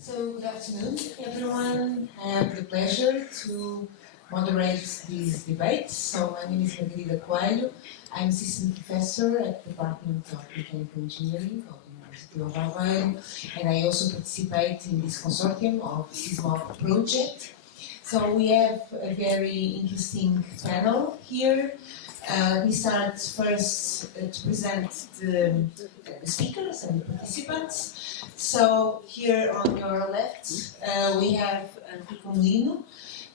So, good afternoon, everyone. I have the pleasure to moderate this debate. So, my name is Margarida Coelho. I'm assistant professor at the Department of Mechanical Engineering of the University of Aveiro, and I also participate in this consortium of CISMOB project. So, we have a very interesting panel here. We start first to present the speakers and the participants. So here on your left we have Rui Molino,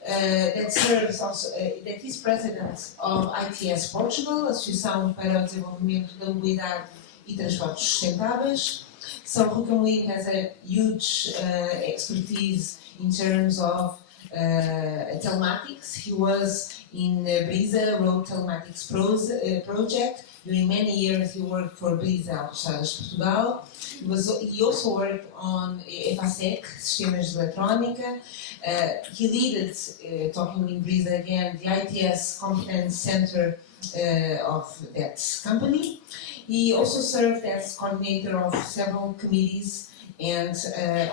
that serves also, that is president of ITS Portugal, Associação para o Desenvolvimento da Mobilidade e Transportes Sustentáveis. So Rui Molino has a huge expertise in terms of telematics. He was in Brisa Road Telematics project. During many years he worked for Brisa Autostradas Portugal. He also worked on EFASEC, Sistemas de Eletrónica. He led, talking in Brisa again, the ITS Competence Center of that company. He also served as coordinator of several committees, and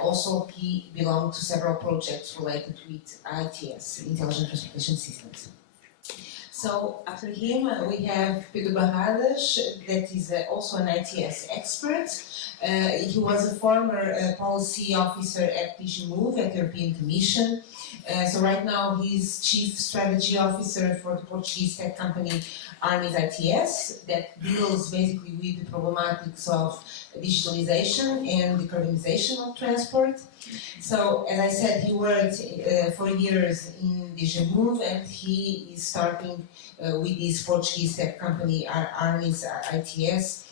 also he belonged to several projects related with ITS, Intelligent Transportation Systems. So after him we have Pedro Barradas, that is also an ITS expert. He was a former policy officer at CISMOB at the European Commission. So right now he's Chief Strategy Officer for the Portuguese tech company Armis ITS, that deals basically with the problematics of digitalization and decarbonization of transport. So, as I said, he worked for years in CISMOB, and he is starting with this Portuguese tech company Armis ITS,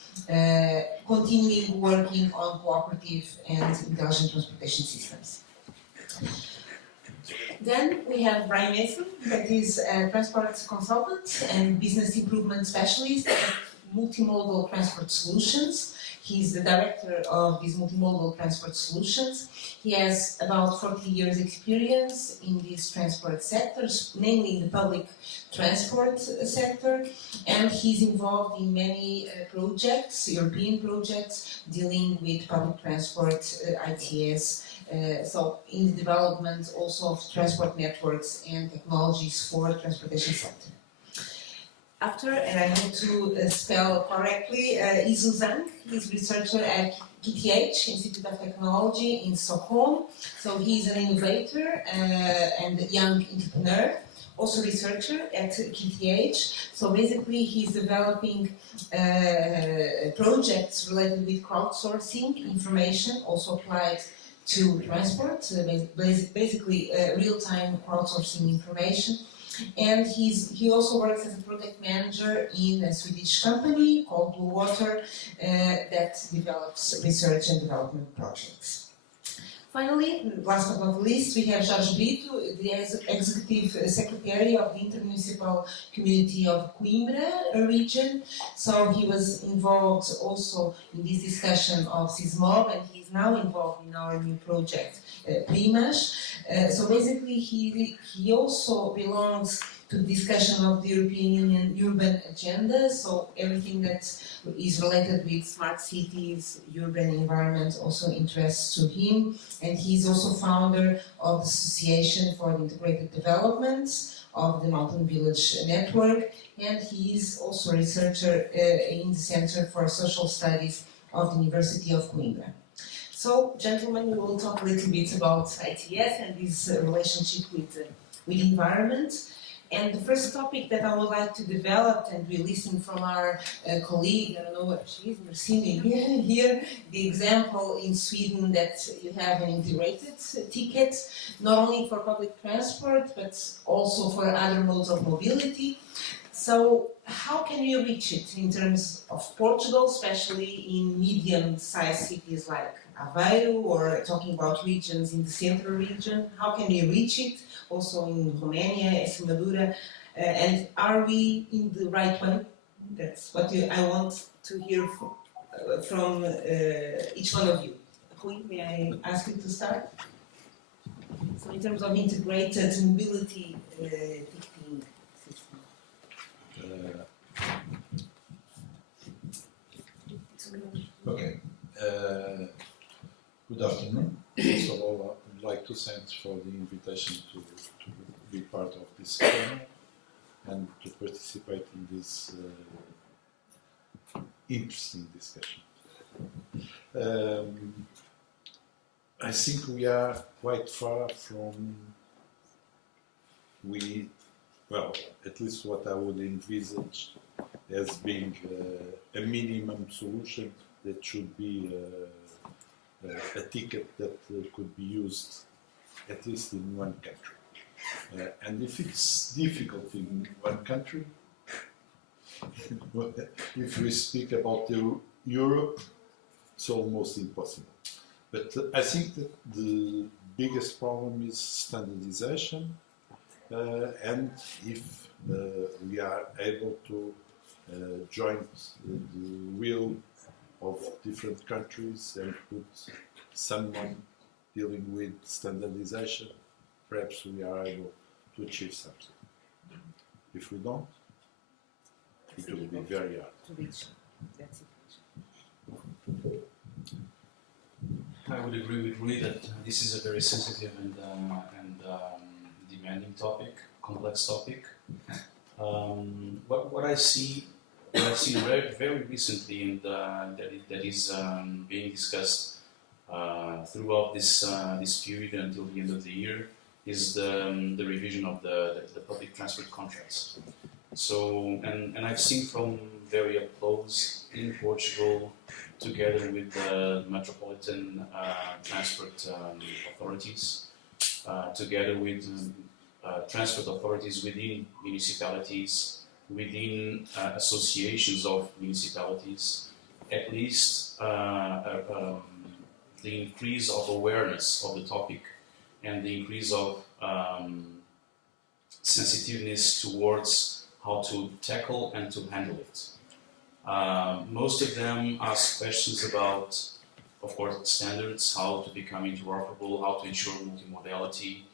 continuing working on cooperative and intelligent transportation systems. Then we have Brian Mason, that is a transport consultant and business improvement specialist at Multimodal Transport Solutions. He's the director of these multimodal transport solutions. He has about 40 years experience in these transport sectors, mainly in the public transport sector, and he's involved in many projects, European projects, dealing with public transport, ITS, so in the development also of transport networks and technologies for the transportation sector. After, and I hope to spell correctly, Izu Zhang is researcher at KTH, Institute of Technology in Stockholm. So he's an innovator and a young entrepreneur, also researcher at KTH. So basically he's developing projects related with crowdsourcing information, also applied to transport, basically real-time crowdsourcing information. And he also works as a project manager in a Swedish company called Blue Water that develops research and development projects. Finally, last but not least, we have Jorge Brito, the Executive Secretary of the Intermunicipal Community of Coimbra region. So he was involved also in this discussion of CISMOB, and he's now involved in our new project, Primas. So basically, he also belongs to the discussion of the European Union urban agenda, so everything that is related with smart cities, urban environment also interests to him, and he's also founder of the Association for the Integrated Development of the Mountain Village Network, and he is also a researcher in the Center for Social Studies of the University of Coimbra. So, gentlemen, we will talk a little bit about ITS and this relationship with environment. And the first topic that I would like to develop, and we listen from our colleague, I don't know what she is, Marcini, here, the example in Sweden that you have an integrated ticket, not only for public transport, but also for other modes of mobility. So how can you reach it in terms of Portugal, especially in medium-sized cities like Aveiro, or talking about regions in the central region? How can you reach it? Also in Romania, Extremadura, and are we in the right way? That's what I want to hear from each one of you. Rui, may I ask you to start? So in terms of integrated mobility ticketing system. Okay. Good afternoon. First of all, I would like to thank for the invitation to be part of this panel and to participate in this interesting discussion. I think we are quite far from well, at least what I would envisage as being a minimum solution that should be a ticket that could be used at least in one country. And if it's difficult in one country, if we speak about Europe, it's almost impossible. But I think that the biggest problem is standardization, and if we are able to join the will of different countries and put someone dealing with standardization, perhaps we are able to achieve something. If we don't, it will be very hard. To reach that situation. I would agree with Rui that this is a very sensitive and demanding topic, complex topic. What I've seen very recently, and that is being discussed throughout this period until the end of the year, is the revision of the public transport contracts. So, and I've seen from very up close in Portugal, together with the metropolitan transport authorities, together with transport authorities within municipalities, within associations of municipalities, at least the increase of awareness of the topic and the increase of sensitiveness towards how to tackle and to handle it. Most of them ask questions about, of course, standards, how to become interoperable, how to ensure multimodality,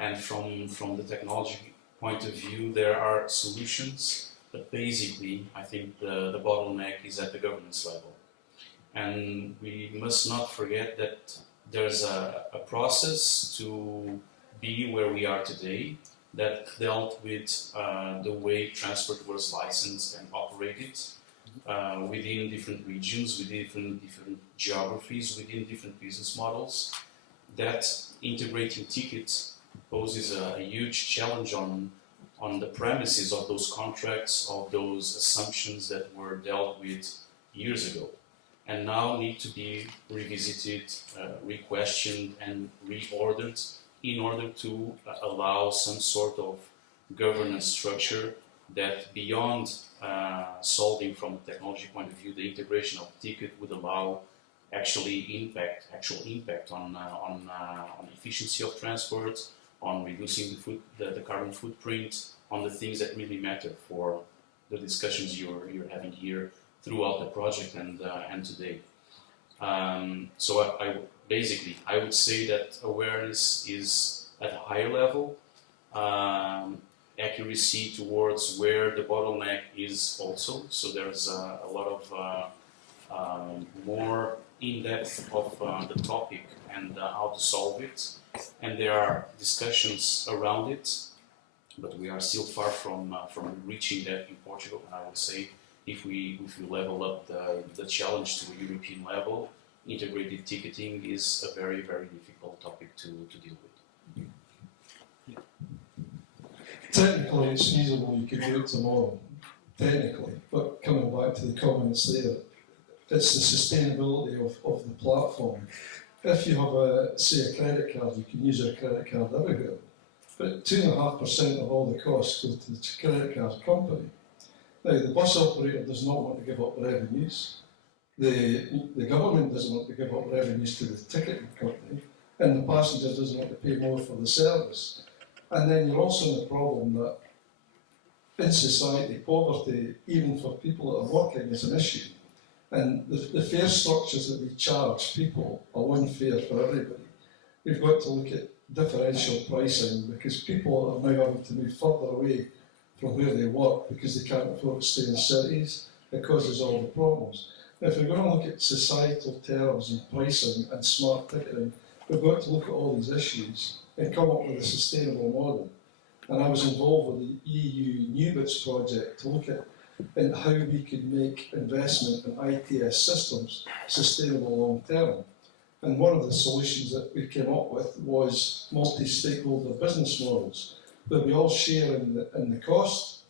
and from the technology point of view, there are solutions, but basically, I think the bottleneck is at the governance level. And we must not forget that there's a process to be where we are today that dealt with the way transport was licensed and operated within different regions, within different geographies, within different business models. That integrating tickets poses a huge challenge on the premises of those contracts, of those assumptions that were dealt with years ago, and now need to be revisited, re-questioned, and reordered in order to allow some sort of governance structure that, beyond solving from a technology point of view, the integration of the ticket would allow actual impact on efficiency of transport, on reducing the carbon footprint, on the things that really matter for the discussions you're having here throughout the project and today. So I would say that awareness is at a higher level. Accuracy towards where the bottleneck is also. So there's a lot of more in-depth of the topic and how to solve it. And there are discussions around it, but we are still far from reaching that in Portugal. And I would say if we level up the challenge to a European level, integrated ticketing is a very, very difficult topic to deal with. Technically, it's feasible, you could do it tomorrow, technically, but coming back to the comments there, it's the sustainability of the platform. If you have, say, a credit card, you can use a credit card everywhere, but 2.5% of all the costs go to the credit card company. Now, the bus operator does not want to give up revenues, the government doesn't want to give up revenues to the ticketing company, and the passenger doesn't want to pay more for the service. And then you're also in the problem that in society, poverty, even for people that are working, is an issue. And the fare structures that we charge people are one fare for everybody. We've got to look at differential pricing because people are now having to move further away from where they work because they can't afford to stay in cities. It causes all the problems. If we're going to look at societal terms and pricing and smart ticketing, we've got to look at all these issues and come up with a sustainable model. And I was involved with the EU New-Bits project to look at how we could make investment in ITS systems sustainable long term. And one of the solutions that we came up with was multi-stakeholder business models, where we all share in the cost,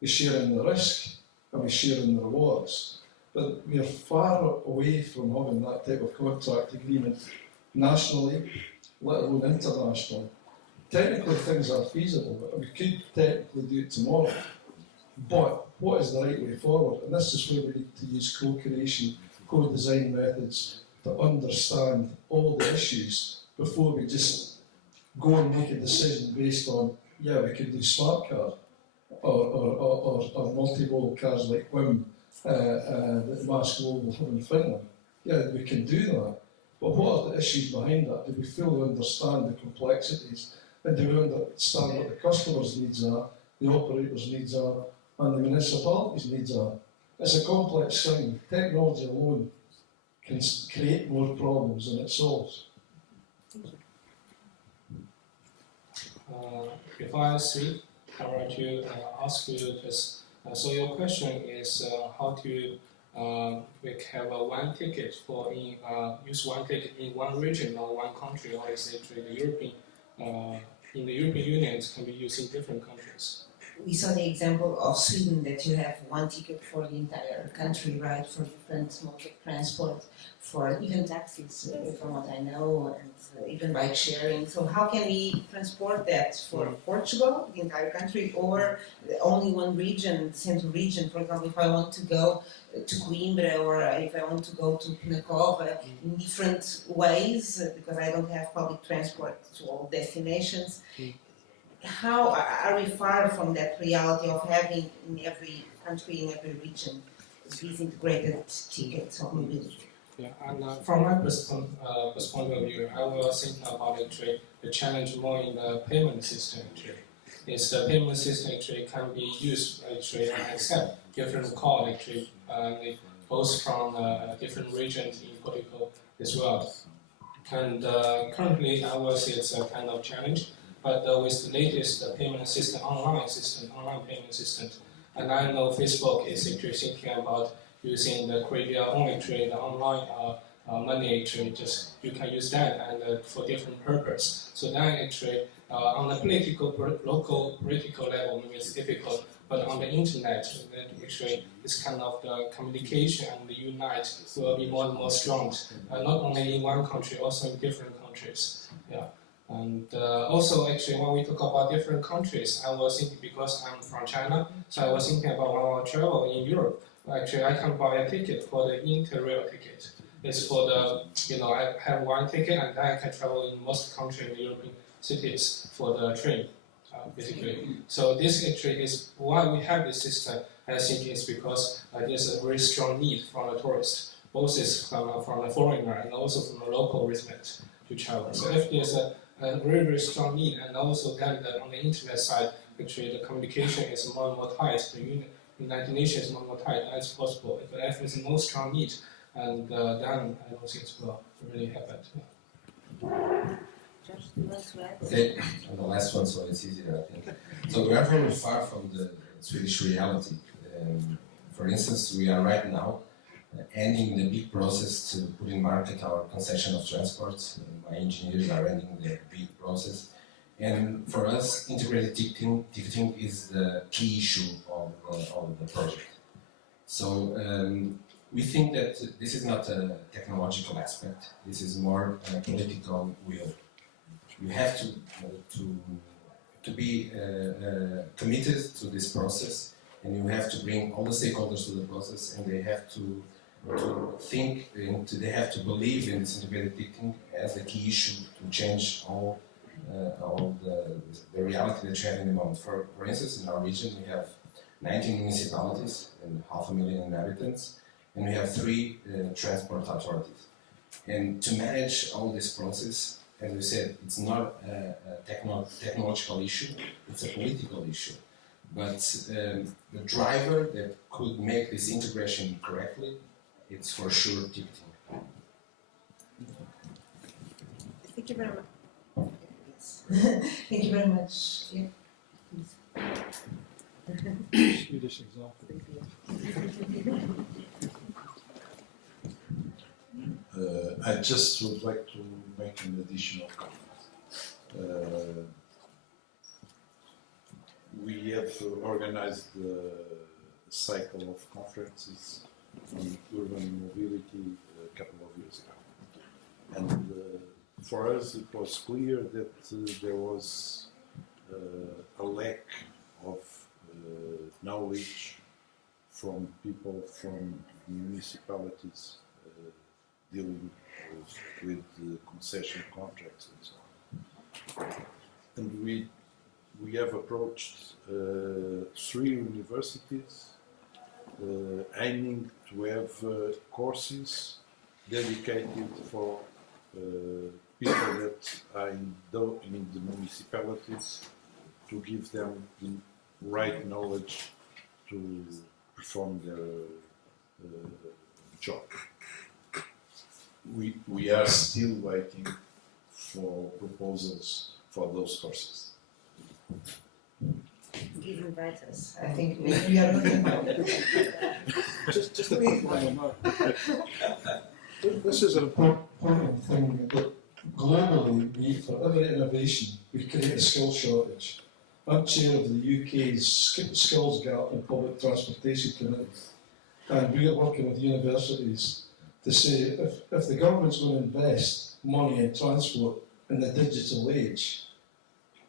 we share in the risk, and we share in the rewards. But we are far away from having that type of contract agreement nationally, let alone internationally. Technically things are feasible, but we could technically do it tomorrow. But what is the right way forward? And this is where we need to use co-creation, co-design methods to understand all the issues before we just go and make a decision based on, yeah, we could do smart card or multimodal cars like WIM that Mass Global have in Finland. Yeah, we can do that. But what are the issues behind that? Do we fully understand the complexities? And do we understand what the customer's needs are, the operator's needs are, and the municipality's needs are? It's a complex thing. Technology alone can create more problems than it solves. Before I speak, I want to ask you this. So your question is how to we have one ticket for use one ticket in one region or one country, or is it the European in the European Union it can be used in different countries? We saw the example of Sweden that you have one ticket for the entire country, right, for different modes of transport, for even taxis, from what I know, and even bike sharing. So how can we transport that for Portugal, the entire country, or only one region, the central region? For example, if I want to go to Coimbra or if I want to go to Pinacova in different ways, because I don't have public transport to all destinations. How are we far from that reality of having in every country, in every region, these integrated tickets of mobility? Yeah, and from my perspective of view, I will think about the challenge more in the payment system. Is the payment system can be used and accept different code both from different regions in Portugal as well. And currently, I will say it's a kind of challenge. But with the latest payment system, online payment system, and I know Facebook is actually thinking about using the only trade, the online money trade. Just you can use that and for different purpose. So then actually on the local political level, maybe it's difficult. But on the internet, actually, this kind of the communication and the unite will be more and more strong. Not only in one country, also in different countries. Yeah. And also, actually, when we talk about different countries, I was thinking, because I'm from China, so I was thinking about when I travel in Europe. Actually, I can buy a ticket for the Interrail ticket. It's for the, I have one ticket and then I can travel in most countries in the European cities for the train, basically. So this actually is why we have this system. I think it's because there's a very strong need from the tourists, both is from the foreigner and also from the local resident to travel. So if there's a very, very strong need, and also then on the internet side, actually the communication is more and more tight, the United Nations is more and more tight as possible. But if there's no strong need, and then I don't think it will really happen. Josh, do you want to add? Okay, and the last one, so it's easier, I think. So we are very far from the Swedish reality. For instance, we are right now ending the big process to put in market our concession of transport. My engineers are ending the big process. And for us, integrated ticketing is the key issue of the project. So we think that this is not a technological aspect. This is more a political will. You have to be committed to this process, and you have to bring all the stakeholders to the process, and they have to think, and they have to believe in this integrated ticketing as a key issue to change all the reality that you have in the moment. For instance, in our region we have 19 municipalities and 500,000 inhabitants, and we have 3 transport authorities. And to manage all this process, as we said, it's not a technological issue, it's a political issue. But the driver that could make this integration correctly it's for sure ticketing. Thank you very much. Thank you very much. Yeah, please. Swedish example. I just would like to make an additional comment. We have organized a cycle of conferences on urban mobility a couple of years ago. And for us it was clear that there was a lack of knowledge from people from municipalities dealing with concession contracts and so on. And we have approached 3 universities aiming to have courses dedicated for people that are in the municipalities to give them the right knowledge to perform their job. We are still waiting for proposals for those courses. Please invite us. I think maybe we are not invited. Just a quick one on that. This is an important thing that globally, for every innovation, we create a skill shortage. I'm chair of the UK's Skills Gap in Public Transportation Committee, and we are working with universities to say if the government's going to invest money in transport in the digital age,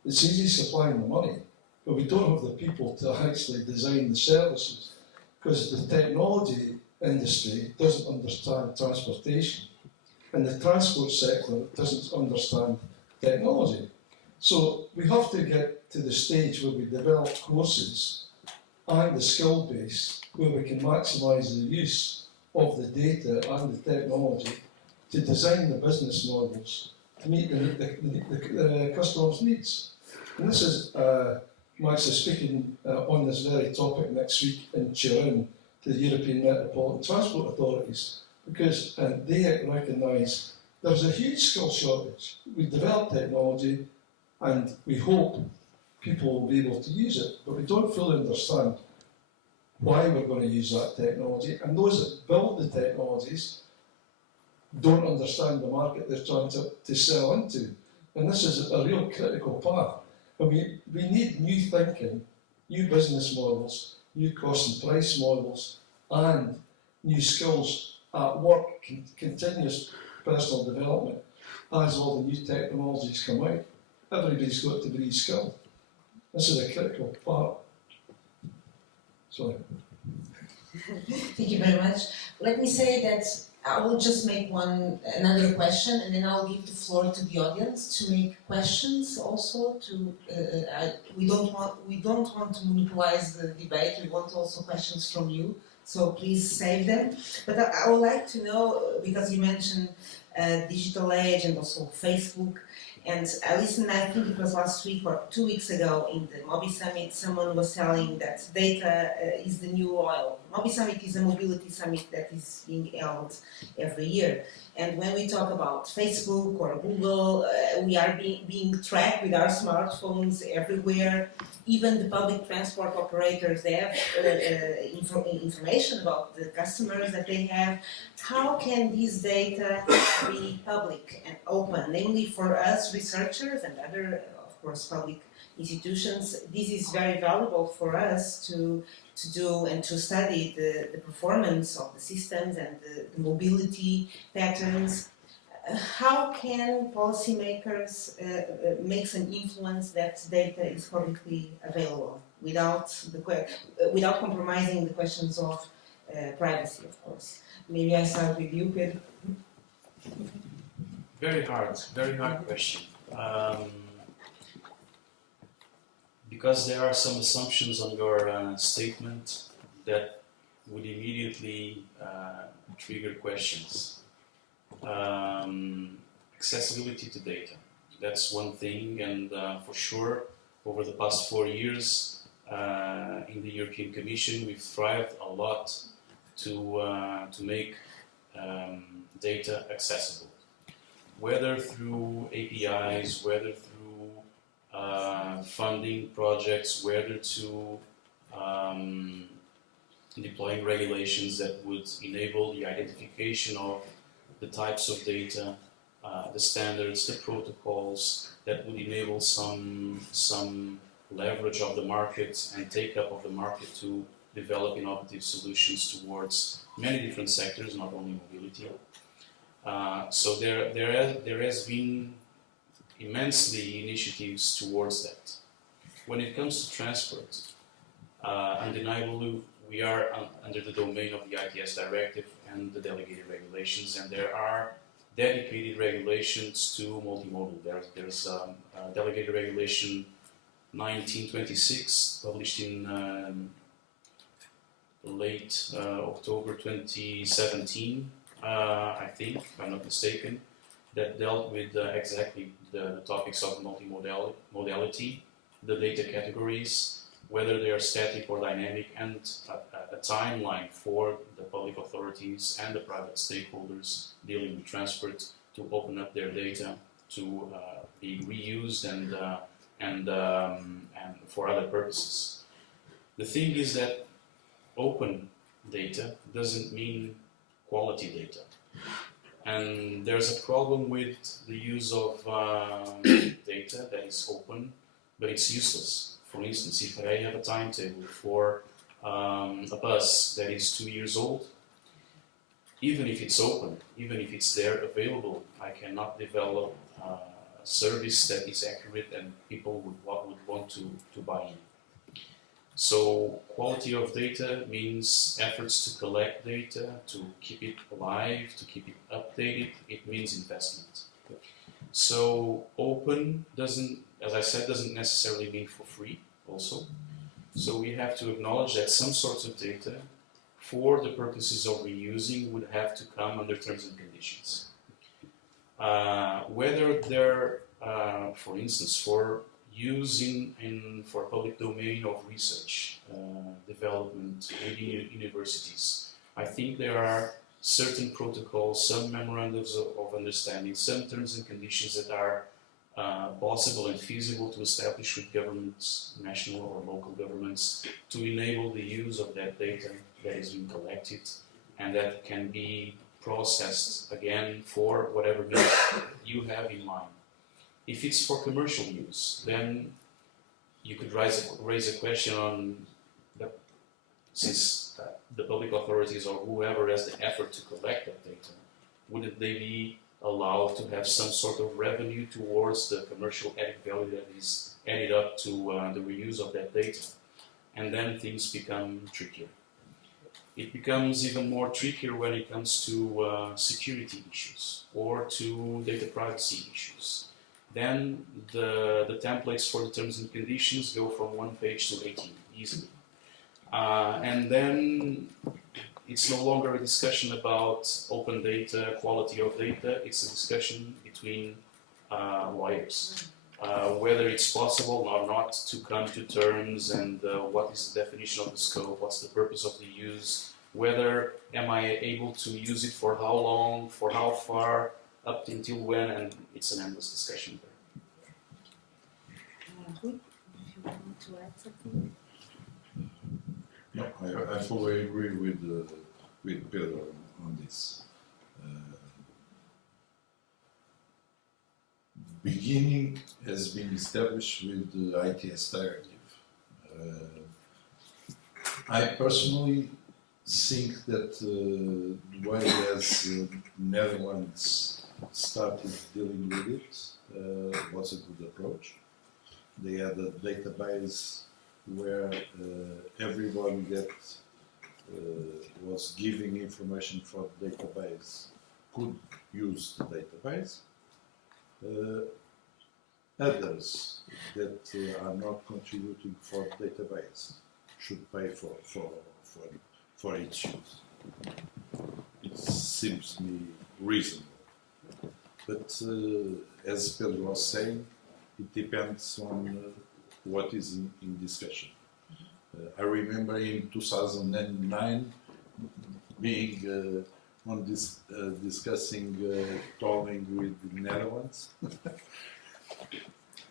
it's easy supplying the money, but we don't have the people to actually design the services because the technology industry doesn't understand transportation and the transport sector doesn't understand technology. So we have to get to the stage where we develop courses and the skill base where we can maximise the use of the data and the technology to design the business models to meet the customer's needs. And this is, Max is speaking on this very topic next week in Turin to the European Metropolitan Transport Authorities, because they recognise there's a huge skill shortage. We develop technology and we hope people will be able to use it, but we don't fully understand why we're going to use that technology, and those that build the technologies don't understand the market they're trying to sell into. And this is a real critical part. And we need new thinking, new business models, new cost and price models, and new skills at work, continuous personal development as all the new technologies come out. Everybody's got to be skilled. This is a critical part. Sorry. Thank you very much. Let me say that I will just make another question, and then I'll give the floor to the audience to make questions. Also, we don't want to monopolize the debate. We want also questions from you. So please save them. But I would like to know, because you mentioned digital age and also Facebook. And I listened, I think it was last week or 2 weeks ago in the MOBI Summit, someone was telling that data is the new oil. MOBI Summit is a mobility summit that is being held every year. And when we talk about Facebook or Google, we are being tracked with our smartphones everywhere. Even the public transport operators, they have information about the customers that they have. How can this data be public and open, namely for us researchers and other, of course, public institutions? This is very valuable for us to do and to study the performance of the systems and the mobility patterns. How can policymakers make some influence that data is publicly available without compromising the questions of privacy, of course? Maybe I start with you, Pedro. Very hard question. Because there are some assumptions on your statement that would immediately trigger questions. Accessibility to data, that's one thing, and for sure, over the past 4 years in the European Commission, we've thrived a lot to make data accessible, whether through APIs, whether through funding projects, whether to deploying regulations that would enable the identification of the types of data, the standards, the protocols that would enable some leverage of the market and take up of the market to develop innovative solutions towards many different sectors, not only mobility. So there has been immensely initiatives towards that. When it comes to transport, undeniably we are under the domain of the ITS directive and the delegated regulations, and there are dedicated regulations to multimodal. There's delegated regulation 1926, published in late October 2017, I think, if I'm not mistaken, that dealt with exactly the topics of multimodality, the data categories, whether they are static or dynamic, and a timeline for the public authorities and the private stakeholders dealing with transport to open up their data to be reused and for other purposes. The thing is that open data doesn't mean quality data. And there's a problem with the use of data that is open, but it's useless. For instance, if I have a timetable for a bus that is 2 years old, even if it's open, even if it's there available, I cannot develop a service that is accurate and people would want to buy in. So quality of data means efforts to collect data, to keep it alive, to keep it updated. It means investment. So open doesn't, as I said, doesn't necessarily mean for free also. So we have to acknowledge that some sorts of data for the purposes of reusing would have to come under terms and conditions. Whether they're, for instance, for use for public domain of research, development within universities, I think there are certain protocols, some memorandums of understanding, some terms and conditions that are possible and feasible to establish with governments, national or local governments, to enable the use of that data that is being collected and that can be processed again for whatever needs you have in mind. If it's for commercial use, then you could raise a question on since the public authorities or whoever has the effort to collect that data, wouldn't they be allowed to have some sort of revenue towards the commercial added value that is added up to the reuse of that data? And then things become trickier. It becomes even more trickier when it comes to security issues or to data privacy issues. Then the templates for the terms and conditions go from 1 page to 18 easily. And then it's no longer a discussion about open data, quality of data, it's a discussion between lawyers. Whether it's possible or not to come to terms and what is the definition of the scope, what's the purpose of the use, whether am I able to use it for how long, for how far, up until when, and it's an endless discussion there. Rui, if you want to add something. No, I fully agree with Pedro on this. Beginning has been established with the ITS directive. I personally think that the way as Netherlands started dealing with it was a good approach. They had a database where everyone that was giving information for the database could use the database. Others that are not contributing for the database should pay for its use. It seems to me reasonable. But as Pedro was saying, it depends on what is in discussion. I remember in 2009 being on this discussing tolling with the Netherlands.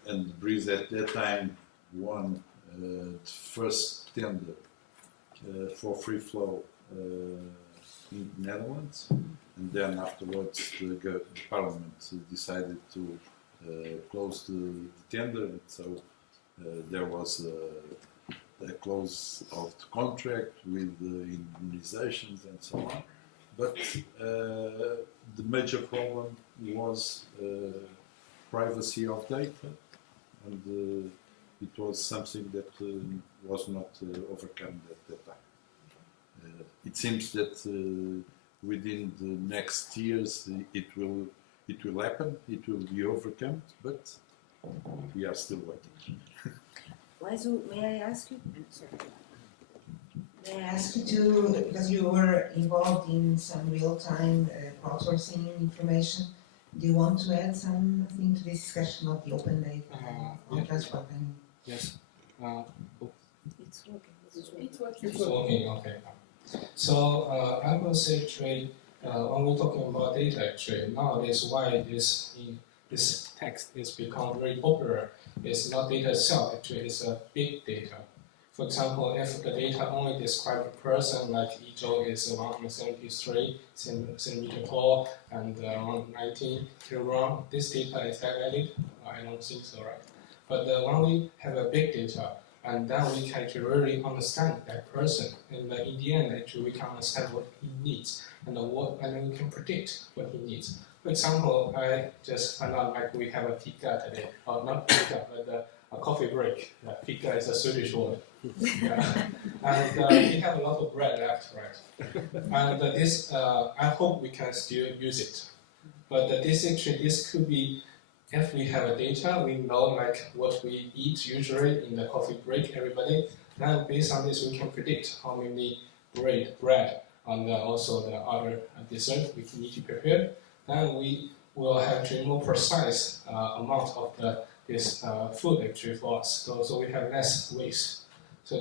And Breeze at that time won the first tender for free flow in the Netherlands, and then afterwards the Parliament decided to close the tender, and so there was a close of the contract with the indemnizations and so on. But the major problem was privacy of data, and it was something that was not overcome at that time. It seems that within the next years it will happen, it will be overcome, but we are still waiting. Liza, may I ask you? Sorry. May I ask you to, because you were involved in some real-time crowdsourcing information, do you want to add something to this discussion of the open data on transport? Yes. It's working. It's working, okay. So I will say actually, when we're talking about data actually, nowadays why this text is become very popular is not data itself, actually it's a big data. For example, if the data only describe a person, like Ijo is 173 centimeter tall and around 19 kilogram, this data is that valid? I don't think so, right? But when we have a big data, and then we can actually really understand that person, and in the end, actually we can understand what he needs, and then we can predict what he needs. For example, I just found out like we have a fika today, or not fika, but a coffee break. Fika is a Swedish word. Yeah. And we have a lot of bread left, right? And this, I hope we can still use it. But this could be, if we have a data, we know like what we eat usually in the coffee break, everybody. Then based on this, we can predict how many bread and also the other dessert we need to prepare. Then we will have actually more precise amount of this food actually for us, so we have less waste. So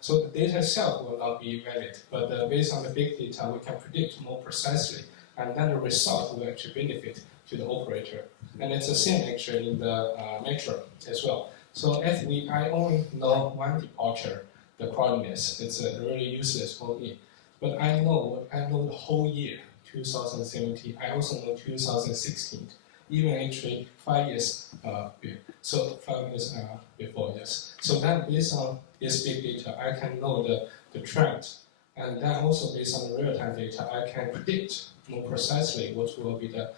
so the data itself will not be valid, but based on the big data, we can predict more precisely, and then the result will actually benefit to the operator. And it's the same actually in the metro as well. So if I only know one departure, the crowdiness, it's really useless for me. But I know the whole year, 2017. I also know 2016. Even actually 5 years so 5 years before, yes. So then based on this big data, I can know the trend. And then also based on the real-time data, I can predict more precisely what will be the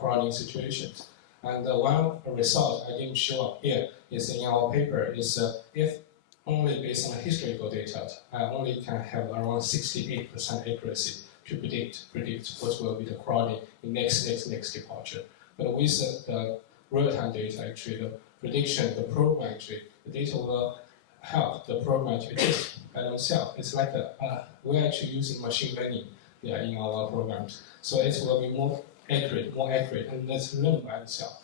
crowding situations. And one result I didn't show up here is in our paper is if only based on historical data, I only can have around 68% accuracy to predict what will be the crowding in next departure. But with the real-time data, actually, the prediction, the program, actually, the data will help the program to predict by themselves. It's like we're actually using machine learning in our programs. So it will be more accurate, and that's learn by itself.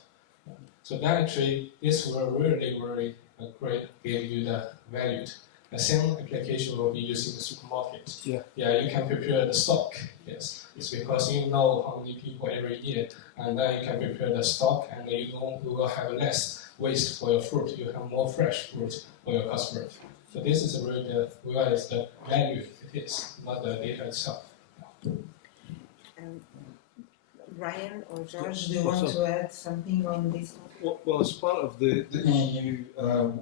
So that actually, this will really, really great give you the value. The same application will be used in the supermarket. Yeah, you can prepare the stock. Yes, it's because you know how many people every year, and then you can prepare the stock, and you will have less waste for your fruit. You have more fresh fruit for your customers. So this is really the value it is, not the data itself. Ryan or George, do you want to add something on this? Well, as part of the EU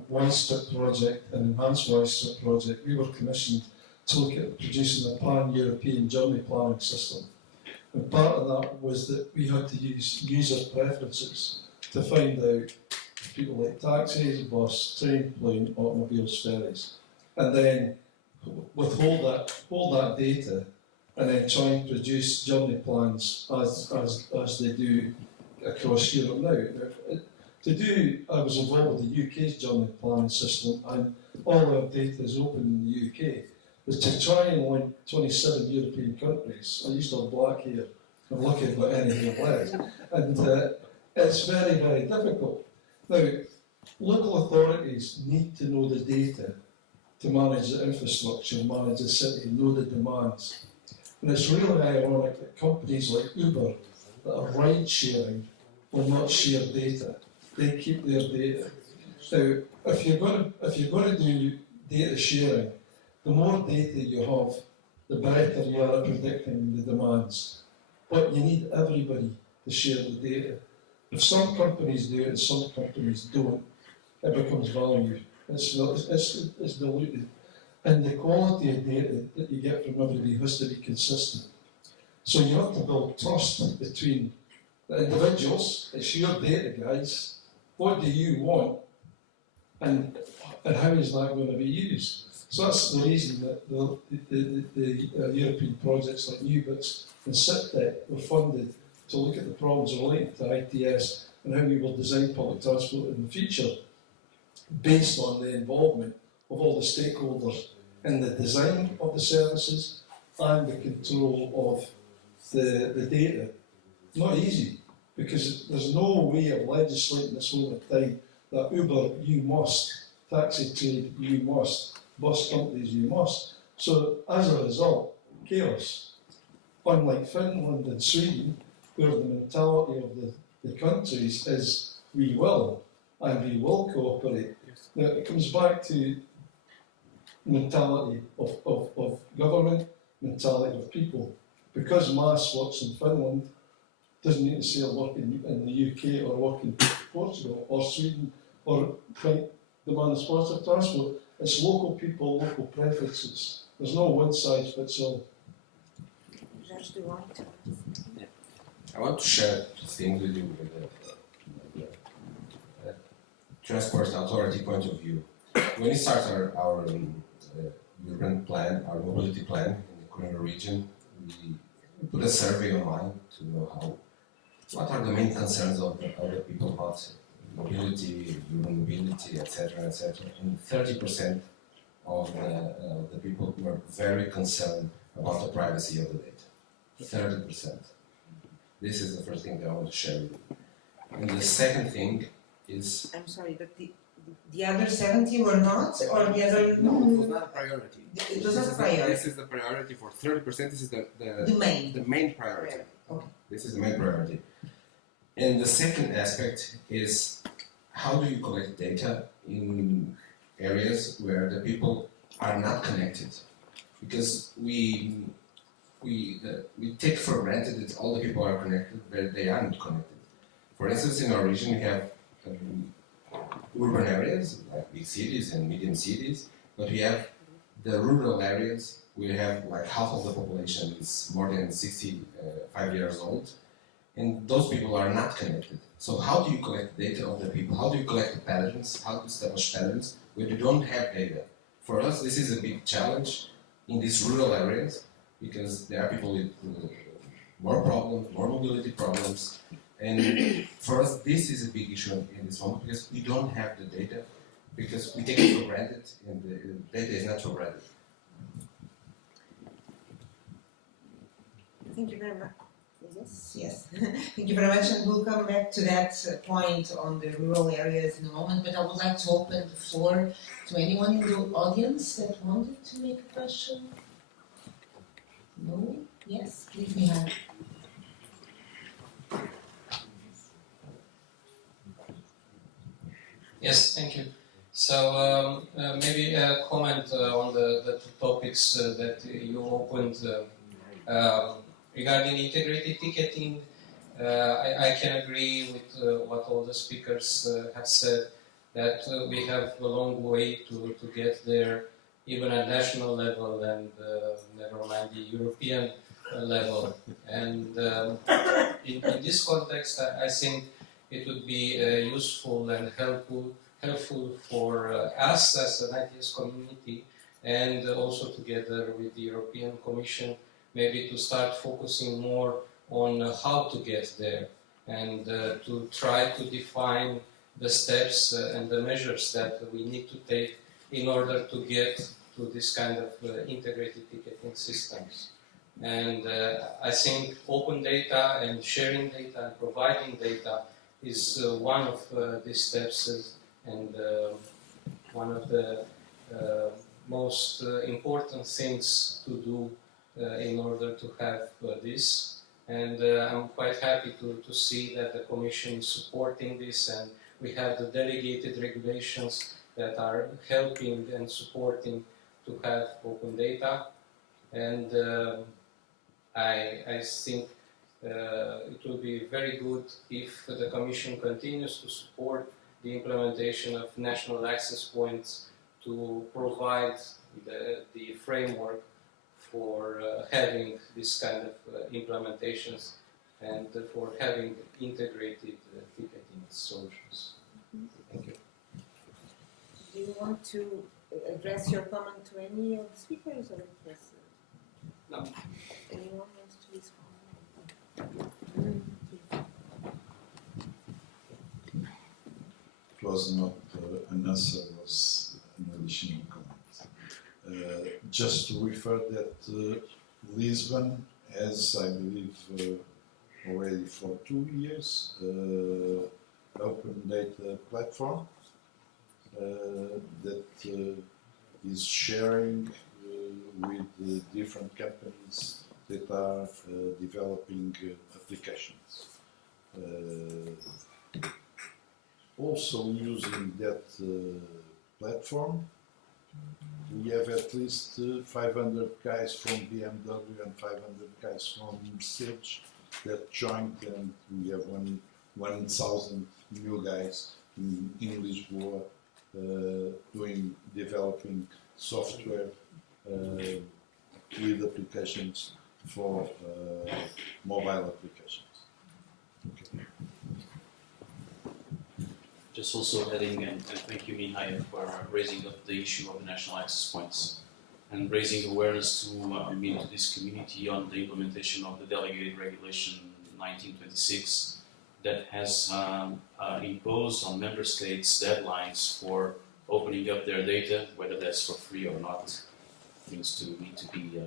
Widespread project and Enhanced Widespread project, we were commissioned to look at producing a pan-European journey planning system. And part of that was that we had to use user preferences to find out people like taxis, bus, train, plane, automobiles, ferries, and then hold that data, and then try and produce journey plans as they do across Europe now. I was involved with the UK's journey planning system, and all our data is open in the UK. Was to try and link 27 European countries. I used to have black hair. I'm lucky I've got any hair left. And it's very, very difficult. Now, local authorities need to know the data to manage the infrastructure, manage the city, know the demands. And it's really ironic that companies like Uber that are ride sharing will not share data. They keep their data. Now, if you're going to do data sharing, the more data you have, the better you are at predicting the demands. But you need everybody to share the data. If some companies do it and some companies don't, it becomes value. It's diluted. And the quality of data that you get from everybody has to be consistent. So you have to build trust between the individuals. It's your data, guys. What do you want? And how is that going to be used? So that's the reason that the European projects like NUBITS and CITEC were funded to look at the problems related to ITS and how we will design public transport in the future based on the involvement of all the stakeholders in the design of the services and the control of the data. Not easy, because there's no way of legislating this all the time that Uber, you must, taxi trade, you must, bus companies, you must. So as a result, chaos. Unlike Finland and Sweden, where the mentality of the countries is we will, and we will cooperate. Now it comes back to mentality of government, mentality of people. Because MAS works in Finland, doesn't mean to say it'll work in the UK or work in Portugal or Sweden or demand a sponsor transport. It's local people, local preferences. There's no one size fits all. George, do you want to? I want to share two things with you with the transport authority point of view. When we start our urban plan, our mobility plan in the Korean region, we put a survey online to know what are the main concerns of the people about mobility, urban mobility, etc., etc. And 30% of the people were very concerned about the privacy of the data. 30%. This is the first thing that I want to share with you. And the second thing is... I'm sorry, but The other 70 were not, or the other... No, it was not a priority. It was not a priority. This is the priority for 30%. This is The main priority. Okay. This is the main priority. And the second aspect is how do you collect data in areas where the people are not connected? Because we take for granted that all the people are connected, but they aren't connected. For instance, in our region we have urban areas like big cities and medium cities, but we have the rural areas. We have like half of the population is more than 65 years old, and those people are not connected. So how do you collect data of the people? How do you collect the patterns? How to establish patterns when you don't have data? For us, this is a big challenge in these rural areas because there are people with more problems, more mobility problems, and for us, this is a big issue in this moment because we don't have the data because we take it for granted, and the data is not for granted. Thank you very much. Yes. Thank you very much, and we'll come back to that point on the rural areas in a moment, but I would like to open the floor to anyone in the audience that wanted to make a question. No? Yes, please, Mihai. Yes, thank you. So maybe a comment on the two topics that you opened regarding integrated ticketing. I can agree with what all the speakers have said, that we have a long way to get there, even at national level and never mind the European level. And in this context, I think it would be useful and helpful for us as an ITS community, and also together with the European Commission, maybe to start focusing more on how to get there, and to try to define the steps and the measures that we need to take in order to get to this kind of integrated ticketing systems. And I think open data and sharing data and providing data is one of these steps, and one of the most important things to do in order to have this. And I'm quite happy to see that the Commission is supporting this, and we have the delegated regulations that are helping and supporting to have open data. And I think it will be very good if the Commission continues to support the implementation of national access points to provide the framework for having this kind of implementations and for having integrated ticketing solutions. Thank you. Do you want to address your comment to any of the speakers or yes? No. Anyone wants to respond? It was not an answer, was an additional comment. Just to refer that Lisbon has, I believe, already for 2 years, open data platform that is sharing with different companies that are developing applications. Also using that platform, we have at least 500 guys from BMW and 500 guys from Mercedes that joined, and we have 1,000 new guys in Lisboa developing software with applications for mobile applications. Okay. Just also adding, and thank you, Mihai, for raising up the issue of the national access points and raising awareness to this community on the implementation of the delegated regulation 1926 that has imposed on member states deadlines for opening up their data, whether that's for free or not. Things need to be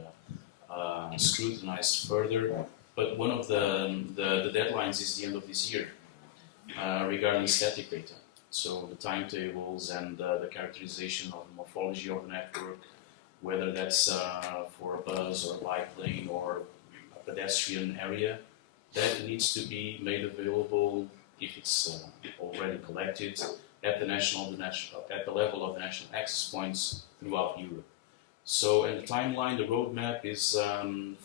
scrutinized further. But one of the deadlines is the end of this year regarding static data. So the timetables and the characterization of the morphology of the network, whether that's for a bus or a bike lane or a pedestrian area, that needs to be made available if it's already collected at the level of the national access points throughout Europe. So, and the timeline, the roadmap is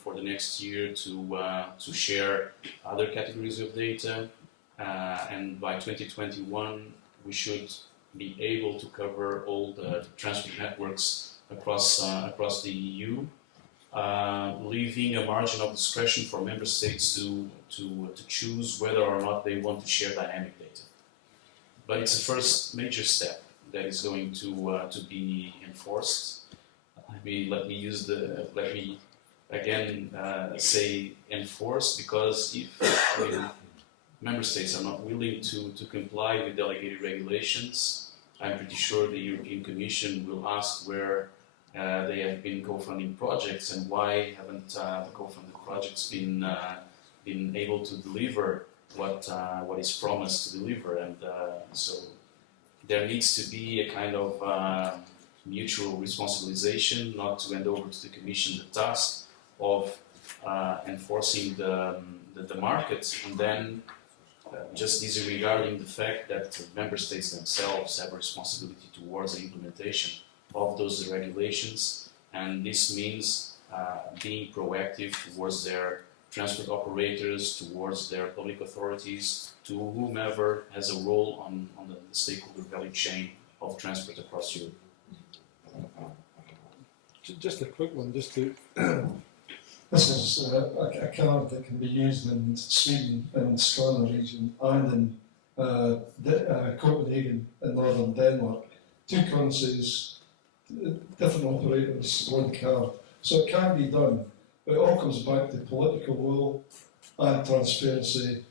for the next year to share other categories of data, and by 2021 we should be able to cover all the transport networks across the EU, leaving a margin of discretion for member states to choose whether or not they want to share dynamic data. But it's a first major step that is going to be enforced. Let me again say enforced, because if member states are not willing to comply with delegated regulations, I'm pretty sure the European Commission will ask where they have been co-funding projects and why haven't the co-funded projects been able to deliver what is promised to deliver. And so there needs to be a kind of mutual responsibilization, not to hand over to the Commission the task of enforcing the market, and then just disregarding the fact that member states themselves have a responsibility towards the implementation of those regulations, and this means being proactive towards their transport operators, towards their public authorities, to whomever has a role on the stakeholder value chain of transport across Europe. Just a quick one, just to This is a card that can be used in Sweden and Skåne region and in Copenhagen in northern Denmark. Two currencies, different operators, one card. So it can be done, but it all comes back to political will and transparency,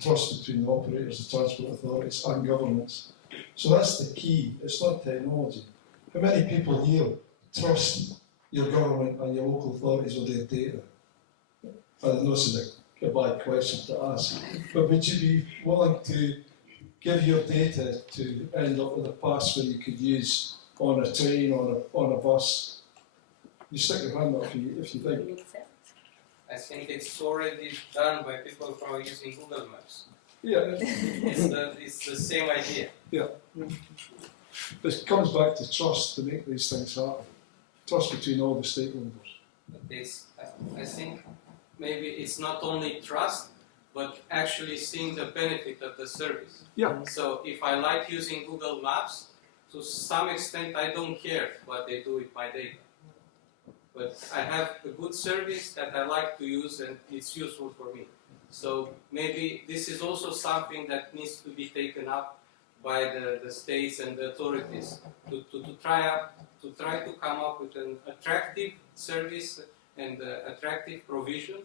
trust between the operators, the transport authorities and governments. So that's the key, it's not technology. How many people here trust your government and your local authorities with their data? I know this is a bad question to ask, but would you be willing to give your data to end up with a pass where you could use on a train, on a bus? You stick your hand up if you think. Do you accept? I think it's already done by people who are using Google Maps. Yeah, It's the same idea. it comes back to trust to make these things happen. Trust between all the stakeholders. I think maybe it's not only trust, but actually seeing the benefit of the service. Yeah. So if I like using Google Maps, to some extent I don't care what they do with my data. But I have a good service that I like to use and it's useful for me. So maybe this is also something that needs to be taken up by the states and the authorities to try to come up with an attractive service and attractive provision,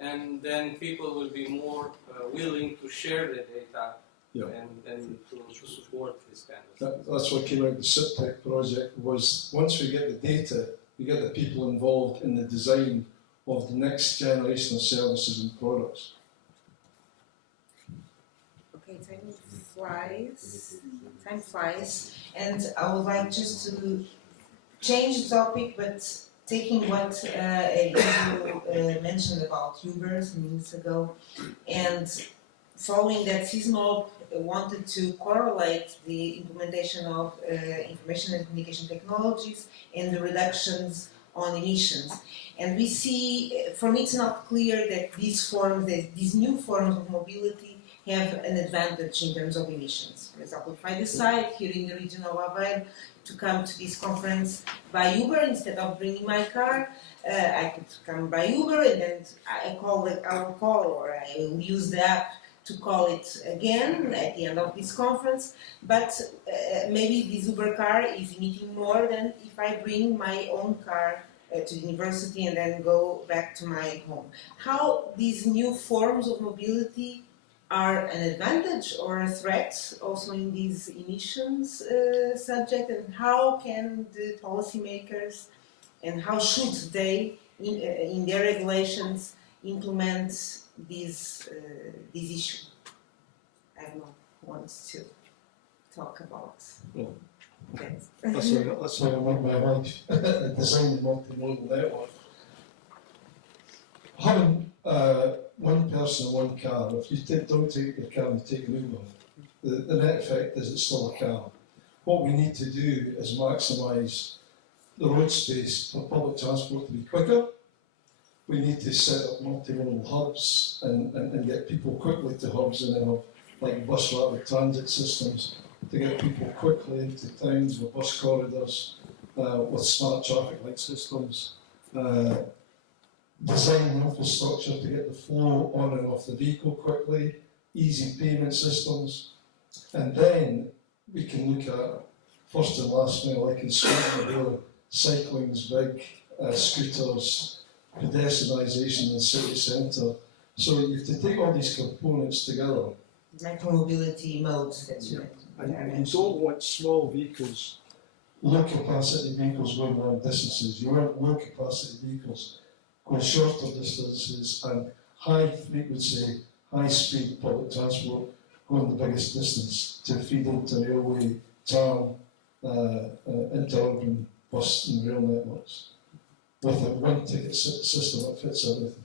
and then people will be more willing to share the data and to support this kind of stuff. That's what came out of the SIPTech project was once we get the data, we get the people involved in the design of the next generation of services and products. Okay, time flies, and I would like just to change the topic, but taking what you mentioned about Uber some minutes ago, and following that CISMOB wanted to correlate the implementation of information and communication technologies and the reductions on emissions. And we see, for me it's not clear that these new forms of mobility have an advantage in terms of emissions. For example, if I decide here in the region of Aveiro to come to this conference by Uber instead of bringing my car, I could come by Uber and then I will call or I will use the app to call it again at the end of this conference, but maybe this Uber car is emitting more than if I bring my own car to university and then go back to my home. How these new forms of mobility are an advantage or a threat also in these emissions subject, and how can the policymakers and how should they in their regulations implement this issue? I don't know who wants to talk about that. That's why I want my wife design the multimodal network. Having one person, one car, if you don't take your car and take an Uber, the net effect is it's still a car. What we need to do is maximise the road space for public transport to be quicker. We need to set up multimodal hubs and get people quickly to hubs, and then have like bus rapid transit systems to get people quickly into towns with bus corridors, with smart traffic light systems. Design the infrastructure to get the flow on and off the vehicle quickly, easy payment systems, and then we can look at first and last mile, like in Scotland, where cycling's big, scooters, pedestrianisation in the city centre. So you have to take all these components together. Micromobility modes that you And you don't want small vehicles. Low capacity vehicles going long distances. You want low capacity vehicles going shorter distances, and high frequency, high speed public transport going the biggest distance to feed into railway, tram, interurban bus and rail networks with a one ticket system that fits everything.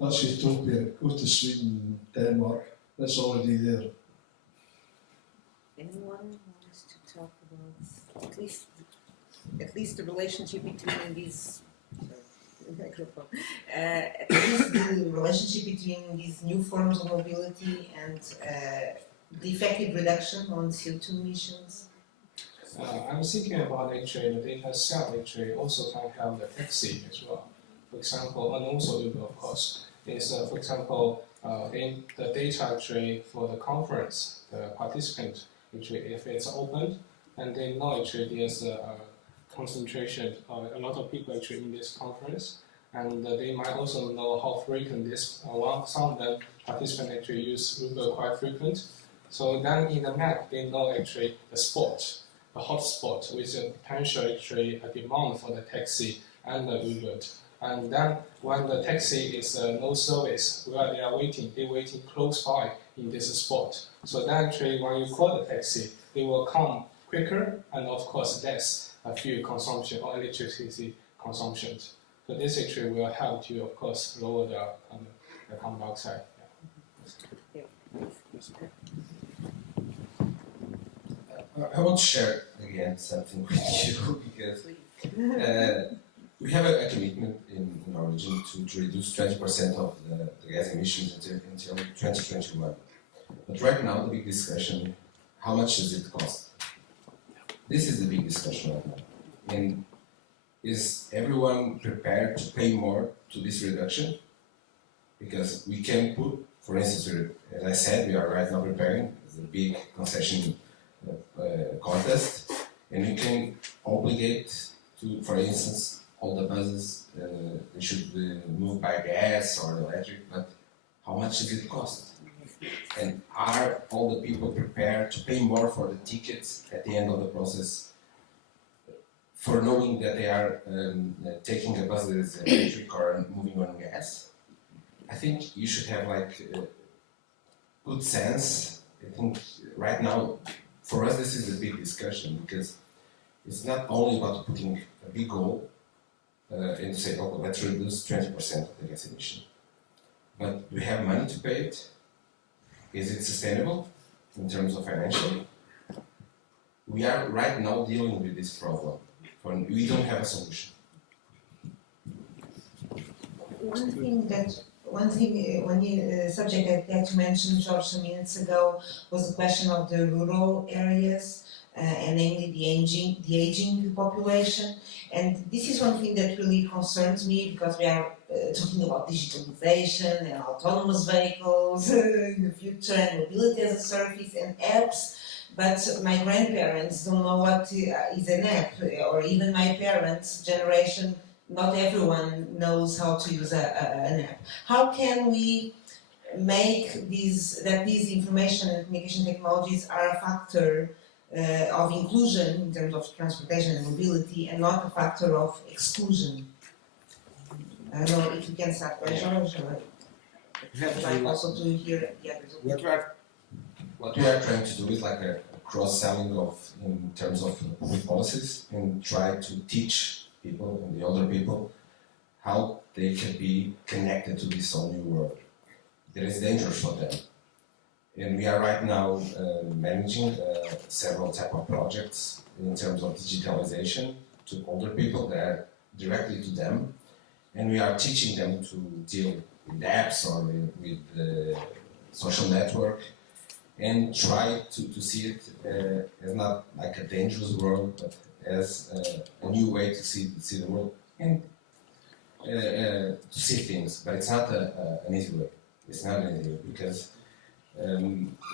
That's utopia. Go to Sweden, Denmark, that's already there. Anyone wants to talk about at least the relationship between these at least the relationship between these new forms of mobility and the effective reduction on CO2 emissions? I'm thinking about actually the data cell actually also can have the taxi as well. For example, and also Uber of course, is for example in the data actually for the conference, the participant actually if it's open and they know actually there's a concentration a lot of people actually in this conference, and they might also know how frequent this some of them participants actually use Uber quite frequent. So then in the map they know actually the spot, the hot spot with a potential actually a demand for the taxi and the Uber. And then when the taxi is no service, where they are waiting, they're waiting close by in this spot. So then actually when you call the taxi, they will come quicker and of course less fuel consumption or electricity consumption. So this actually will help to, of course, lower the carbon dioxide. I want to share again something with you because we have a commitment in our region to reduce 20% of the gas emissions until 2021. But right now the big discussion, how much does it cost? This is the big discussion right now. And is everyone prepared to pay more to this reduction? Because we can put, for instance, as I said, we are right now preparing the big concession contest, and we can obligate to, for instance, all the buses they should move by gas or electric, but how much does it cost? And are all the people prepared to pay more for the tickets at the end of the process for knowing that they are taking a bus that is electric or moving on gas? I think you should have like good sense. I think right now, for us, this is a big discussion because it's not only about putting a big goal and to say, oh, let's reduce 20% of the gas emission. But do we have money to pay it? Is it sustainable in terms of financial? We are right now dealing with this problem. We don't have a solution. One subject that you mentioned, George, some minutes ago was the question of the rural areas and namely the aging population. And this is one thing that really concerns me because we are talking about digitalization and autonomous vehicles in the future and mobility as a service and apps. But my grandparents don't know what is an app, or even my parents' generation, not everyone knows how to use an app. How can we make these information and communication technologies are a factor of inclusion in terms of transportation and mobility and not a factor of exclusion? I don't know if you can start by George or I'd like also to hear the others. What we are trying to do is like a cross-selling of in terms of public policies and try to teach people and the older people how they can be connected to this whole new world. There is danger for them. And we are right now managing several type of projects in terms of digitalization to older people that are directly to them. And we are teaching them to deal with apps or with the social network and try to see it as not like a dangerous world, but as a new way to see the world and to see things. But it's not an easy way. It's not an easy way because